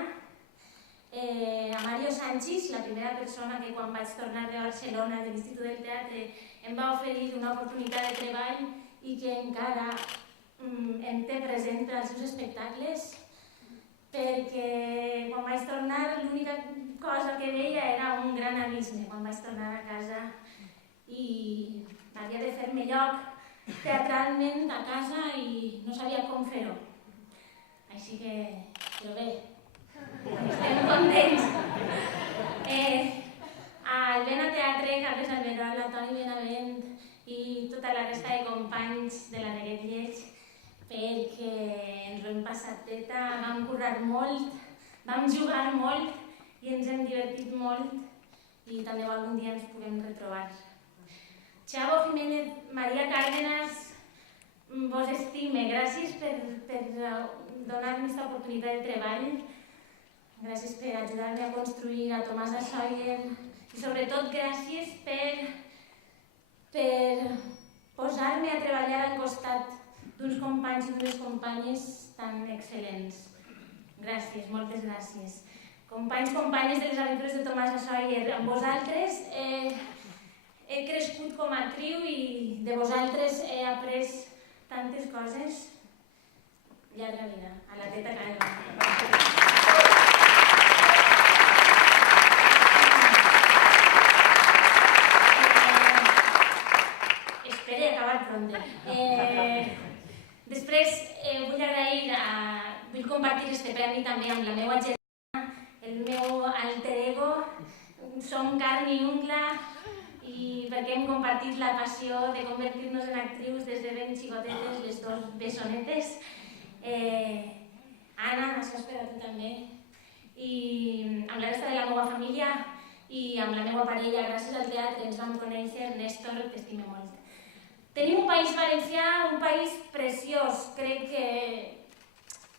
A Mario Sánchez, la primera persona que quan vaig tornar de Barcelona, de l'Institut del Teatre, em va oferir una oportunitat de treball i que encara em té present als seus espectacles, perquè quan vaig tornar l'única cosa que veia era un gran abisme quan vaig tornar a casa i havia de fer-me lloc teatralment a casa i no sabia com fer-ho. Així que, però bé, estem contents. Al Vena Teatre, Carles Alberol, la Toni Benavent i tota la resta de companys de la Neguet Lleig, perquè ens ho hem passat teta, vam currar molt, vam jugar molt i ens hem divertit molt i tant de bo algun dia ens puguem retrobar. Xavo Jiménez, Maria Cárdenas, vos estime, gràcies per donar-me aquesta oportunitat de treball, gràcies per ajudar-me a construir a Tomàs de Sawyer i sobretot gràcies per posar-me a treballar al costat d'uns companys i d'unes companyes tan excel·lents. Gràcies, moltes gràcies. Companys, companyes de les aventures de Tomàs de Sawyer, amb vosaltres he crescut com a actriu i de vosaltres he après tantes coses. llarga vida. A la teta Cano. Espere acabar pronto. Després vull compartir este premi també amb la meva germana, el meu alter ego, som carn i ungla, i perquè hem compartit la passió de convertir-nos en actrius des de ben xicotetes, les dos bessonetes. Anna, això és per a tu també. I amb la resta de la meva família i amb la meva parella, gràcies al teatre, ens vam conèixer. Néstor, t'estime molt. Tenim un país valencià, un país preciós. Crec que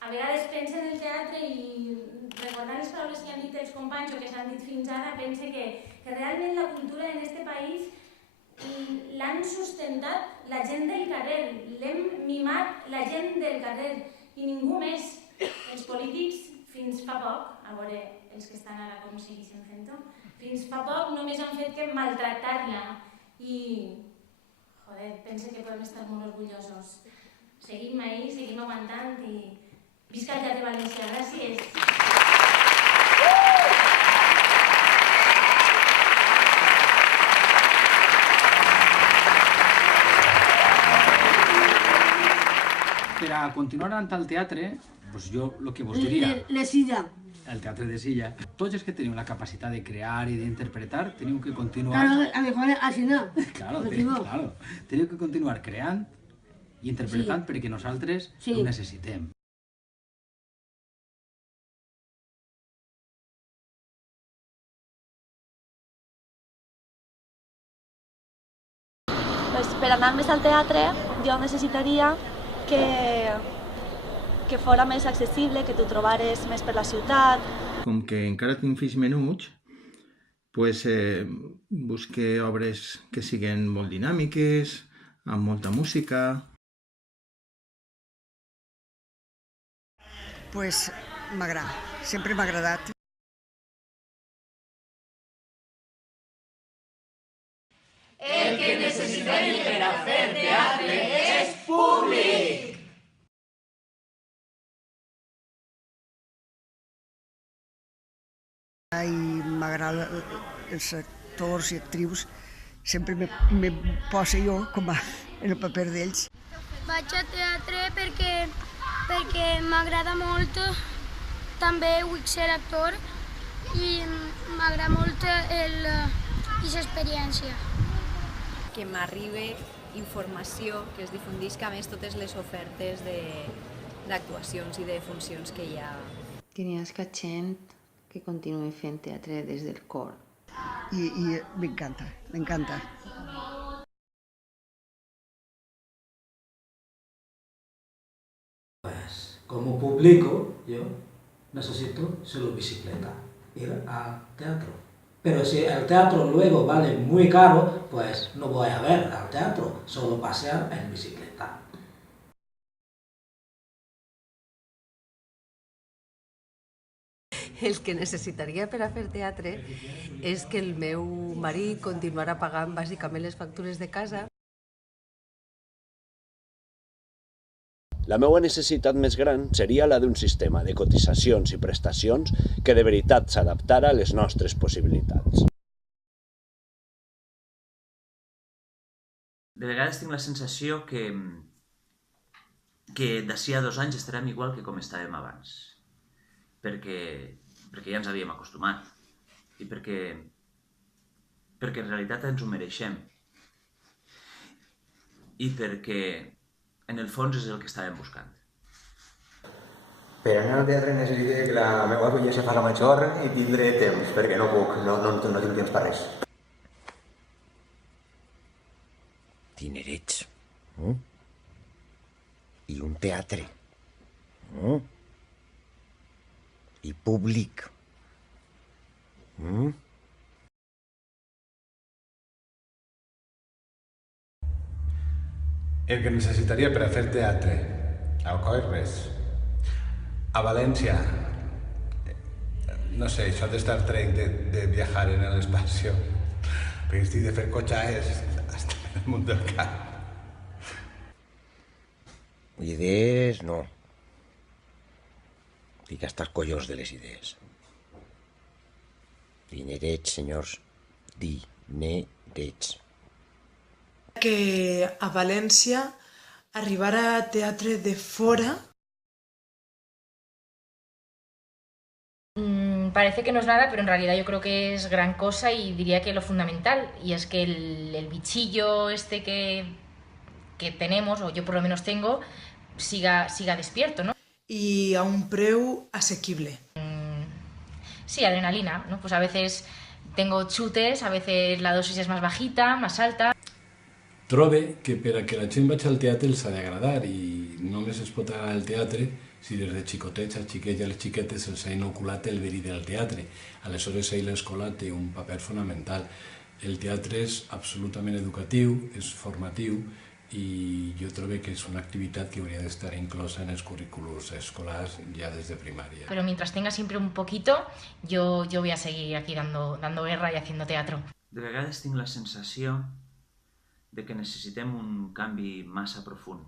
a vegades pense en el teatre i recordant les paraules que han dit els companys o que s'han dit fins ara, pense que realment la cultura en aquest país l'han sustentat la gent del carrer, l'hem mimat la gent del carrer i ningú més. Els polítics, fins fa poc, a veure els que estan ara com segueixen fent-ho, fins fa poc només han fet que maltractar-la i, joder, pense que podem estar molt orgullosos. Seguim ahí, seguim aguantant i visca el Teatre Valencià. Gràcies. Per a continuar anant al teatre, doncs jo el que vos diria... La Silla. El teatre de Silla. Tots els que teniu la capacitat de crear i d'interpretar, teniu que continuar... Claro, a mejor así no. Claro, teniu que continuar creant i interpretant perquè nosaltres ho necessitem. Pues per anar més al teatre jo necessitaria que fora més accessible, que tu trobares més per la ciutat. Com que encara tinc fills menuts, pues, busque obres que siguin molt dinàmiques, amb molta música. Pues m'agrada, sempre m'ha agradat. El que necessitem per a fer teatre és públic! I m'agrada els actors i actrius, sempre me poso jo com en el paper d'ells. Vaig a teatre perquè m'agrada molt, també vull ser actor i m'agrada molt aquesta experiència. Que m'arribi informació, que es difundisca a més totes les ofertes d'actuacions i de funcions que hi ha. Que n'hi hagi gent que continuï fent teatre des del cor. I m'encanta, m'encanta. Pues, como publico, yo necesito solo bicicleta, ir al teatro. Pero si el teatro luego vale muy caro, pues no voy a ver al teatro, solo pasear en bicicleta. El que necessitaria per a fer teatre és que el meu marit continuara pagant bàsicament les factures de casa. La meva necessitat més gran seria la d'un sistema de cotitzacions i prestacions que de veritat s'adaptara a les nostres possibilitats. De vegades tinc la sensació que d'ací a 2 anys estarem igual que com estàvem abans. Perquè ja ens havíem acostumat i perquè en realitat ens ho mereixem i perquè en el fons és el que estàvem buscant. Per anar al teatre necessito que la meva filla se faci major i tindré temps, perquè no puc, no tinc temps per res. Dinerets. I un teatre. I públic. El que necessitaria per a fer teatre. A Alcoi res. A València, no sé, això de Star Trek, de viajar en el espacio, perquè estic de fer cotxes hasta en el munt del cap. Idees, no. Dic, hasta els collons de les idees. Dinerets, senyors, dinerets. Que a València arribarà teatre de fora. Parece que no es nada, pero en realidad yo creo que es gran cosa y diría que lo fundamental, y es que el bichillo este que tenemos, o yo por lo menos tengo, siga despierto, ¿no? Y a un preu asequible. Sí, adrenalina, ¿no? Pues a veces tengo chutes, a veces la dosis es más bajita, más alta. Trobe que per a que la gent vagi al teatre els ha d'agradar i només es pot anar al teatre si des de xicotets als xiquets i a les xiquetes se'ls ha inoculat el verí del teatre. Aleshores, ahir l'escola té un paper fonamental. El teatre és absolutament educatiu, és formatiu i jo trobo que és una activitat que hauria d'estar inclosa en els currículums escolars ja des de primària. Pero mientras tenga siempre un poquito, yo voy a seguir aquí dando guerra y haciendo teatro. De vegades tinc la sensació de que necessitem un canvi massa profund,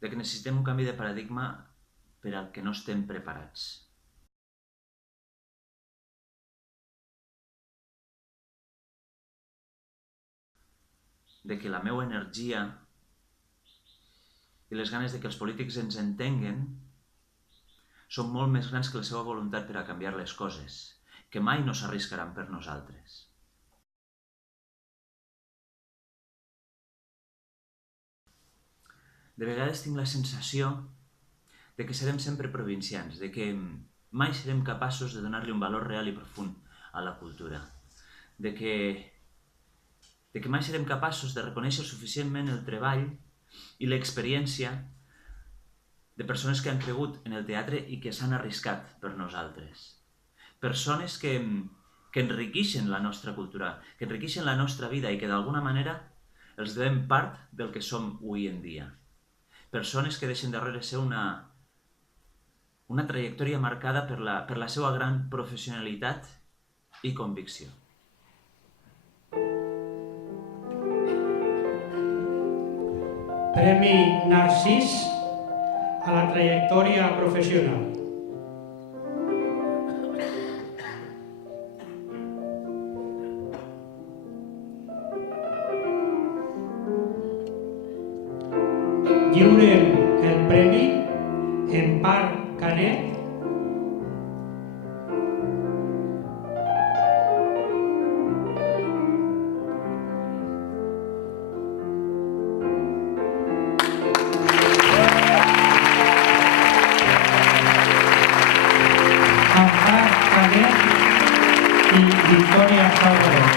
de que necessitem un canvi de paradigma per al que no estem preparats. De que la meva energia i les ganes de que els polítics ens entenguen són molt més grans que la seva voluntat per a canviar les coses, que mai no s'arriscaran per nosaltres. De vegades tinc la sensació de que serem sempre provincians, de que mai serem capaços de donar-li un valor real i profund a la cultura, de que mai serem capaços de reconèixer suficientment el treball i l'experiència de persones que han cregut en el teatre i que s'han arriscat per nosaltres. Persones que enriqueixen la nostra cultura, que enriqueixen la nostra vida i que d'alguna manera els devem part del que som avui en dia. Persones que deixen darrere ser una trajectòria marcada per la seva gran professionalitat i convicció. Premi Narcís a la trajectòria professional. Lliurem el premi Empar Canet i Victòria Salvador.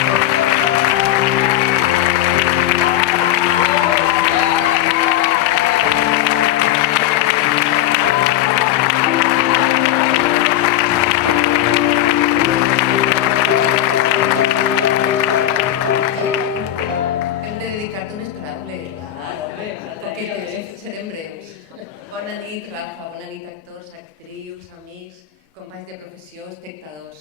Bona nit, Rafa, bona nit, actors, actrius, amics, companys de professió, espectadors.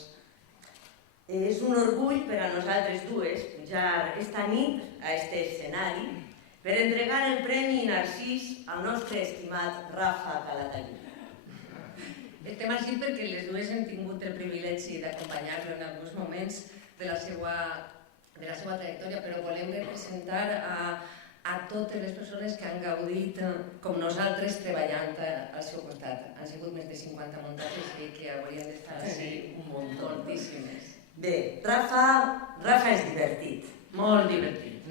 És un orgull per a nosaltres dues pujar esta nit a este escenari per entregar el Premi Narcís al nostre estimat Rafa Calatayud. Estem així perquè les dues hem tingut el privilegi d'acompanyar-lo en alguns moments de la seva trajectòria, però volem representar a totes les persones que han gaudit com nosaltres treballant al seu costat. Han sigut més de 50 muntatges i que haurien d'estar així moltíssimes. Bé, Rafa és divertit. Molt divertit.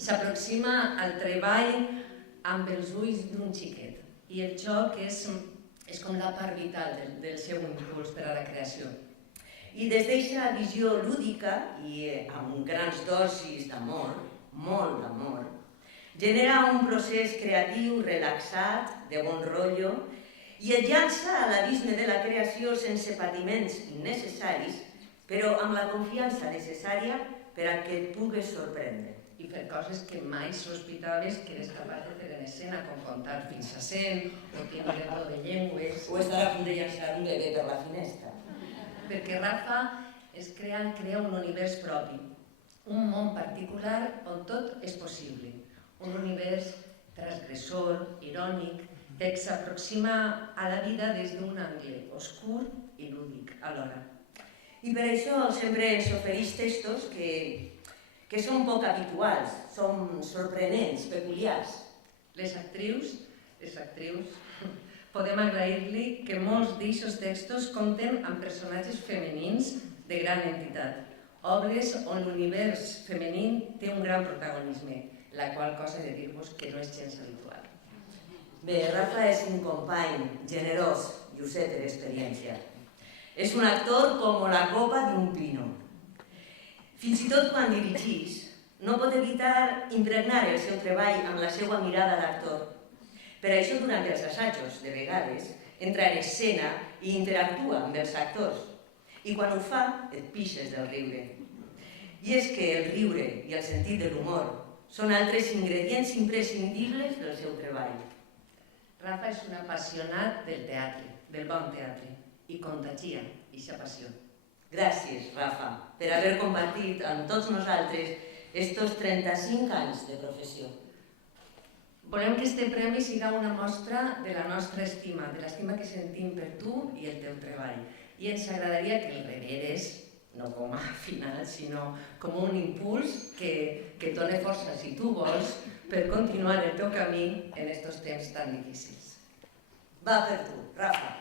S'aproxima al treball amb els ulls d'un xiquet i el joc és com la part vital del seu impuls per a la creació. I des d'aquesta visió lúdica i amb grans dosis d'amor, molt d'amor, genera un procés creatiu relaxat, de bon rotllo, i et llança a l'abisme de la creació sense patiments innecessaris, però amb la confiança necessària per a que et pugues sorprendre. I fer coses que mai sospitaves que eres capaç de fer en escena, com contar fins a 100, o tindre do de llengües... O estar a punt de llançar un bebè per la finestra. Perquè Rafa crea un univers propi, un món particular on tot és possible. Un univers transgressor, irònic, perquè s'aproxima a la vida des d'un angle oscur i lúdic alhora. I per això sempre ens ofereix textos que són poc habituals, són sorprenents, peculiars. Les actrius, podem agrair-li que molts d'aquests textos compten amb personatges femenins de gran entitat, obres on l'univers femení té un gran protagonisme, la qual cosa he de dir-vos que no és gens habitual. Bé, Rafa és un company generós i ho sé per experiència. És un actor com la copa d'un pino. Fins i tot quan dirigís, no pot evitar impregnar el seu treball amb la seva mirada d'actor. Per això, durant els assajos, de vegades, entra en escena i interactua amb els actors. I quan ho fa, et pixes del riure. I és que el riure i el sentit de l'humor són altres ingredients imprescindibles del seu treball. Rafa és un apassionat del teatre, del bon teatre, i contagia aquesta passió. Gràcies, Rafa, per haver compartit amb tots nosaltres estos 35 anys de professió. Volem que este premi siga una mostra de la nostra estima, de l'estima que sentim per tu i el teu treball. I ens agradaria que el rebieres, no com a final, sinó com un impuls que et doni força, si tu vols, per continuar el teu camí en estos temps tan difícils. Va per tu, Rafa.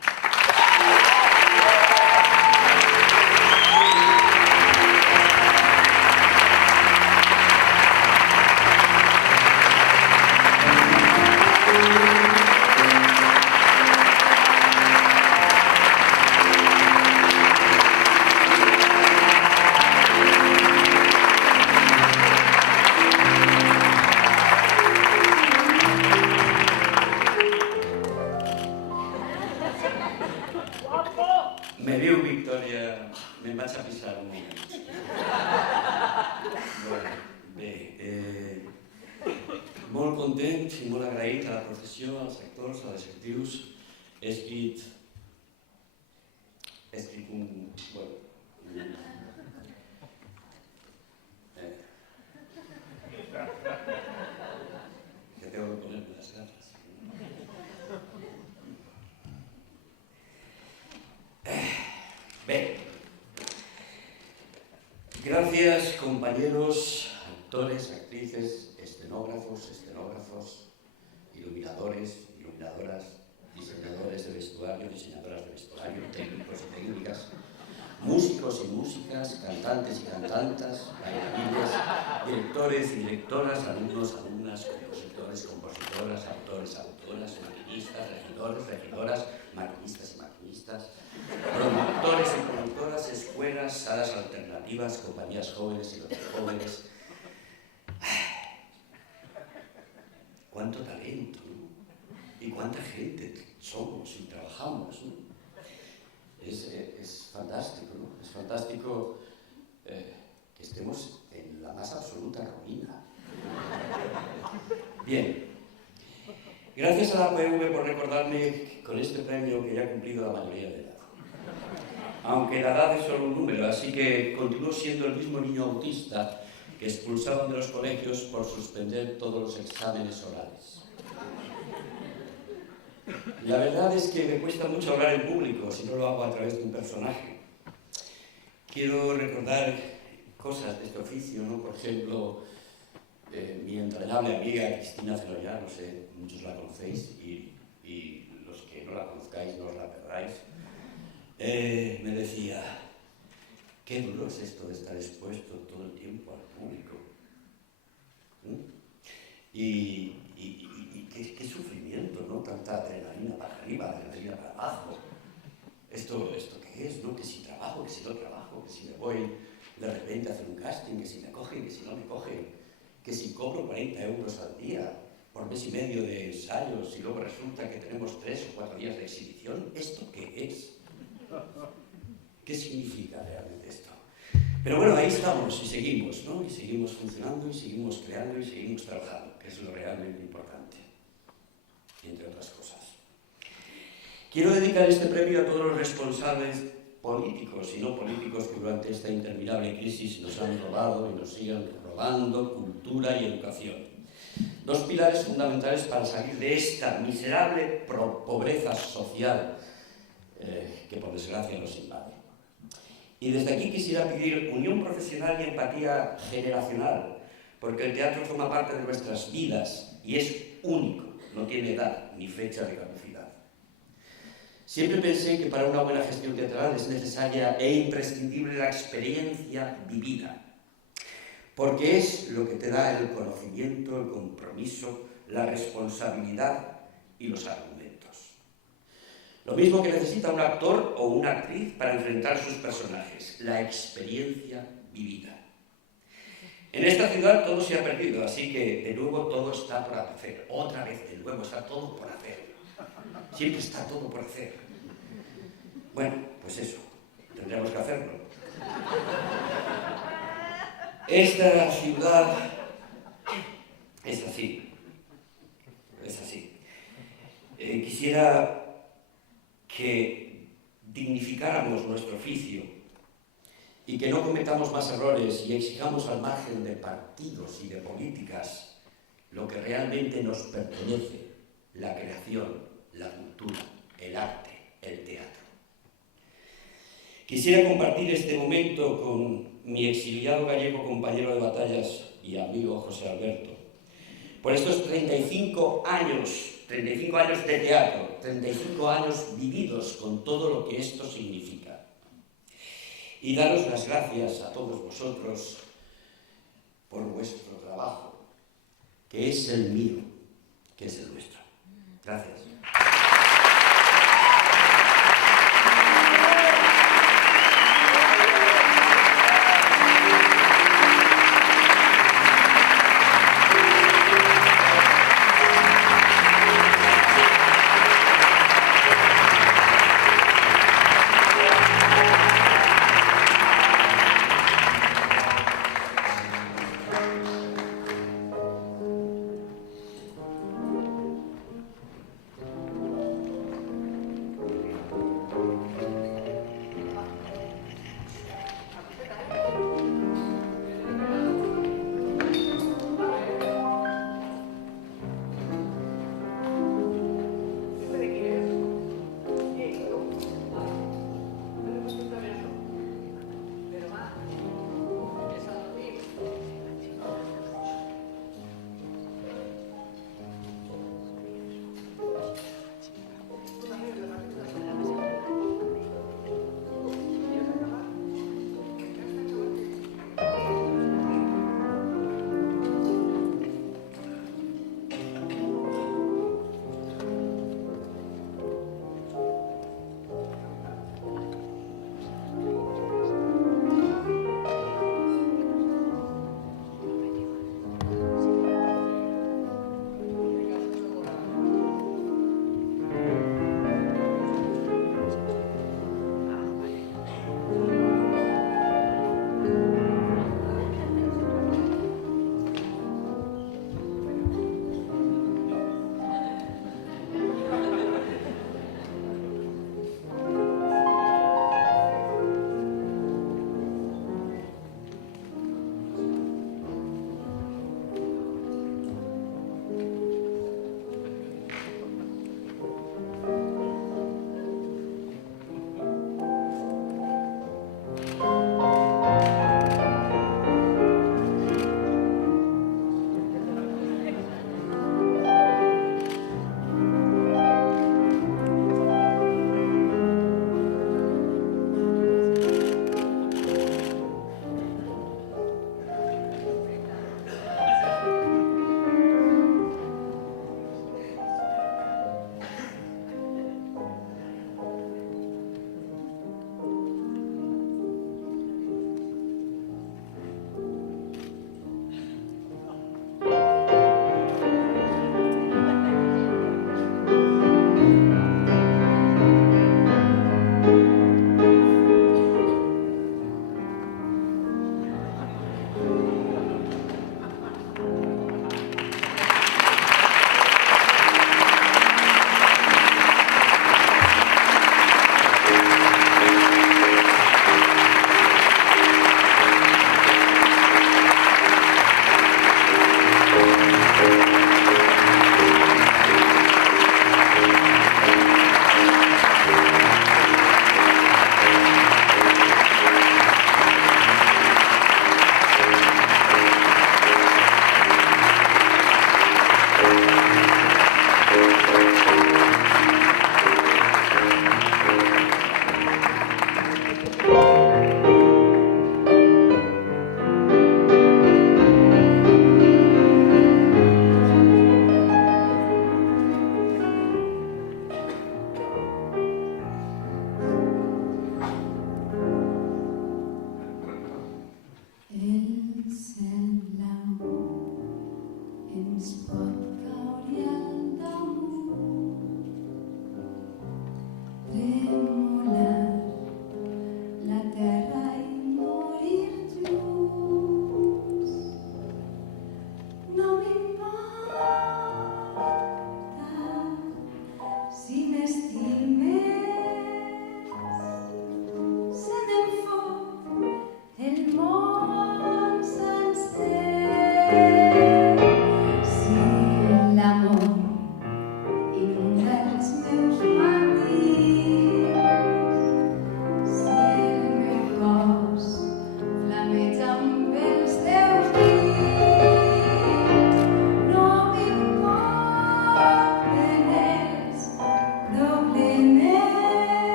Me diu Victòria, me'n vaig a pisar un moment. Bé, molt content i molt agraït a la professió, als actors, a les actrius. He escrit un... que tengo que ponerme las gafas. Bé, gracias compañeros, actores, actrices, escenógrafos, iluminadores, iluminadoras, diseñadores de vestuario, diseñadoras de vestuario, técnicos y técnicas, músicos y músicas, cantantes y cantantas, bailarines, directores y directoras, alumnos, alumnas, compositores, compositoras, autores, autoras, maquinistas, regidores, regidoras, maquinistas y maquinistas, productores y productoras, escuelas, salas alternativas, compañías jóvenes y los jóvenes. Cuánto talento, ¿no? Y cuánta gente somos y trabajamos, ¿no? Es fantástico, ¿no? Es fantástico que estemos en la más absoluta ruina. Bien. Gracias a la UPV por recordarme con este premio que ya he cumplido la mayoría de edad. Aunque la edad es solo un número, así que continúo siendo el mismo niño autista que expulsaban de los colegios por suspender todos los exámenes orales. La verdad es que me cuesta mucho hablar en público si no lo hago a través de un personaje. Quiero recordar cosas de este oficio, ¿no? Por ejemplo, mi entrañable amiga Cristina Celoya, no sé, muchos la conocéis y los que no la conozcáis no os la perdáis, me decía, qué duro es esto de estar expuesto todo el tiempo al público. Y qué sufrimiento, ¿no? Tanta adrenalina para arriba, adrenalina para abajo. ¿Esto qué es, no? Que si trabajo, que si no trabajo, que si me voy de repente a hacer un casting, que si me cogen, que si no me cogen, que si cobro 40 euros al día por mes y medio de ensayos y luego resulta que tenemos 3 o 4 días de exhibición. ¿Esto qué es? ¿Qué significa realmente esto? Pero bueno, ahí estamos y seguimos, ¿no? Y seguimos funcionando y seguimos creando y seguimos trabajando, que es lo realmente importante, entre otras cosas. Quiero dedicar este premio a todos los responsables políticos y no políticos que durante esta interminable crisis nos han robado y nos siguen robando cultura y educación. Dos pilares fundamentales para salir de esta miserable pobreza social que por desgracia nos invade. Y desde aquí quisiera pedir unión profesional y empatía generacional, porque el teatro forma parte de nuestras vidas y es único, no tiene edad ni fecha de caducidad. Siempre pensé que para una buena gestión teatral es necesaria e imprescindible la experiencia vivida, porque es lo que te da el conocimiento, el compromiso, la responsabilidad y los argumentos. Lo mismo que necesita un actor o una actriz para enfrentar sus personajes, la experiencia vivida. En esta ciudad todo se ha perdido, así que de nuevo todo está por hacer. Otra vez, de nuevo, está todo por hacer. Siempre está todo por hacer. Bueno, pues eso, tendremos que hacerlo. Esta ciudad es así. Es así. Quisiera que dignificáramos nuestro oficio y que no cometamos más errores y exijamos al margen de partidos y de políticas lo que realmente nos pertenece, la creación, la cultura, el arte, el teatro. Quisiera compartir este momento con mi exiliado gallego compañero de batallas y amigo José Alberto, por estos 35 años de teatro, 35 años vividos con todo lo que esto significa. Y daros las gracias a todos vosotros por vuestro trabajo, que es el mío, que es el nuestro. Gracias.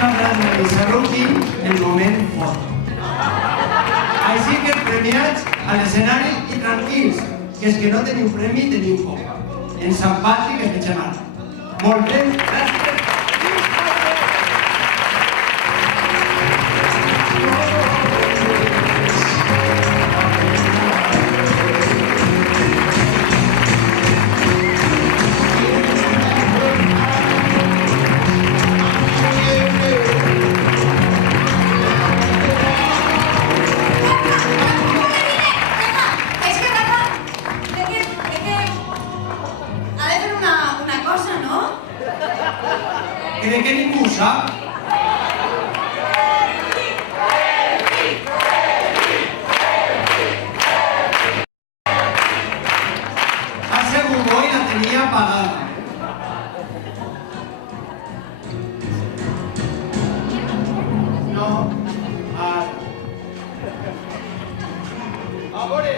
m'agrada realitzar-ho aquí el moment fort. Així que premiats a l'escenari i tranquils, que és que no teniu premi, teniu poc. En Sant Patrick es veig ara. Molt bé, gràcies. Crec que ningú ho sap. Ha sigut bo i la tenia apagada. No, ara. A veure.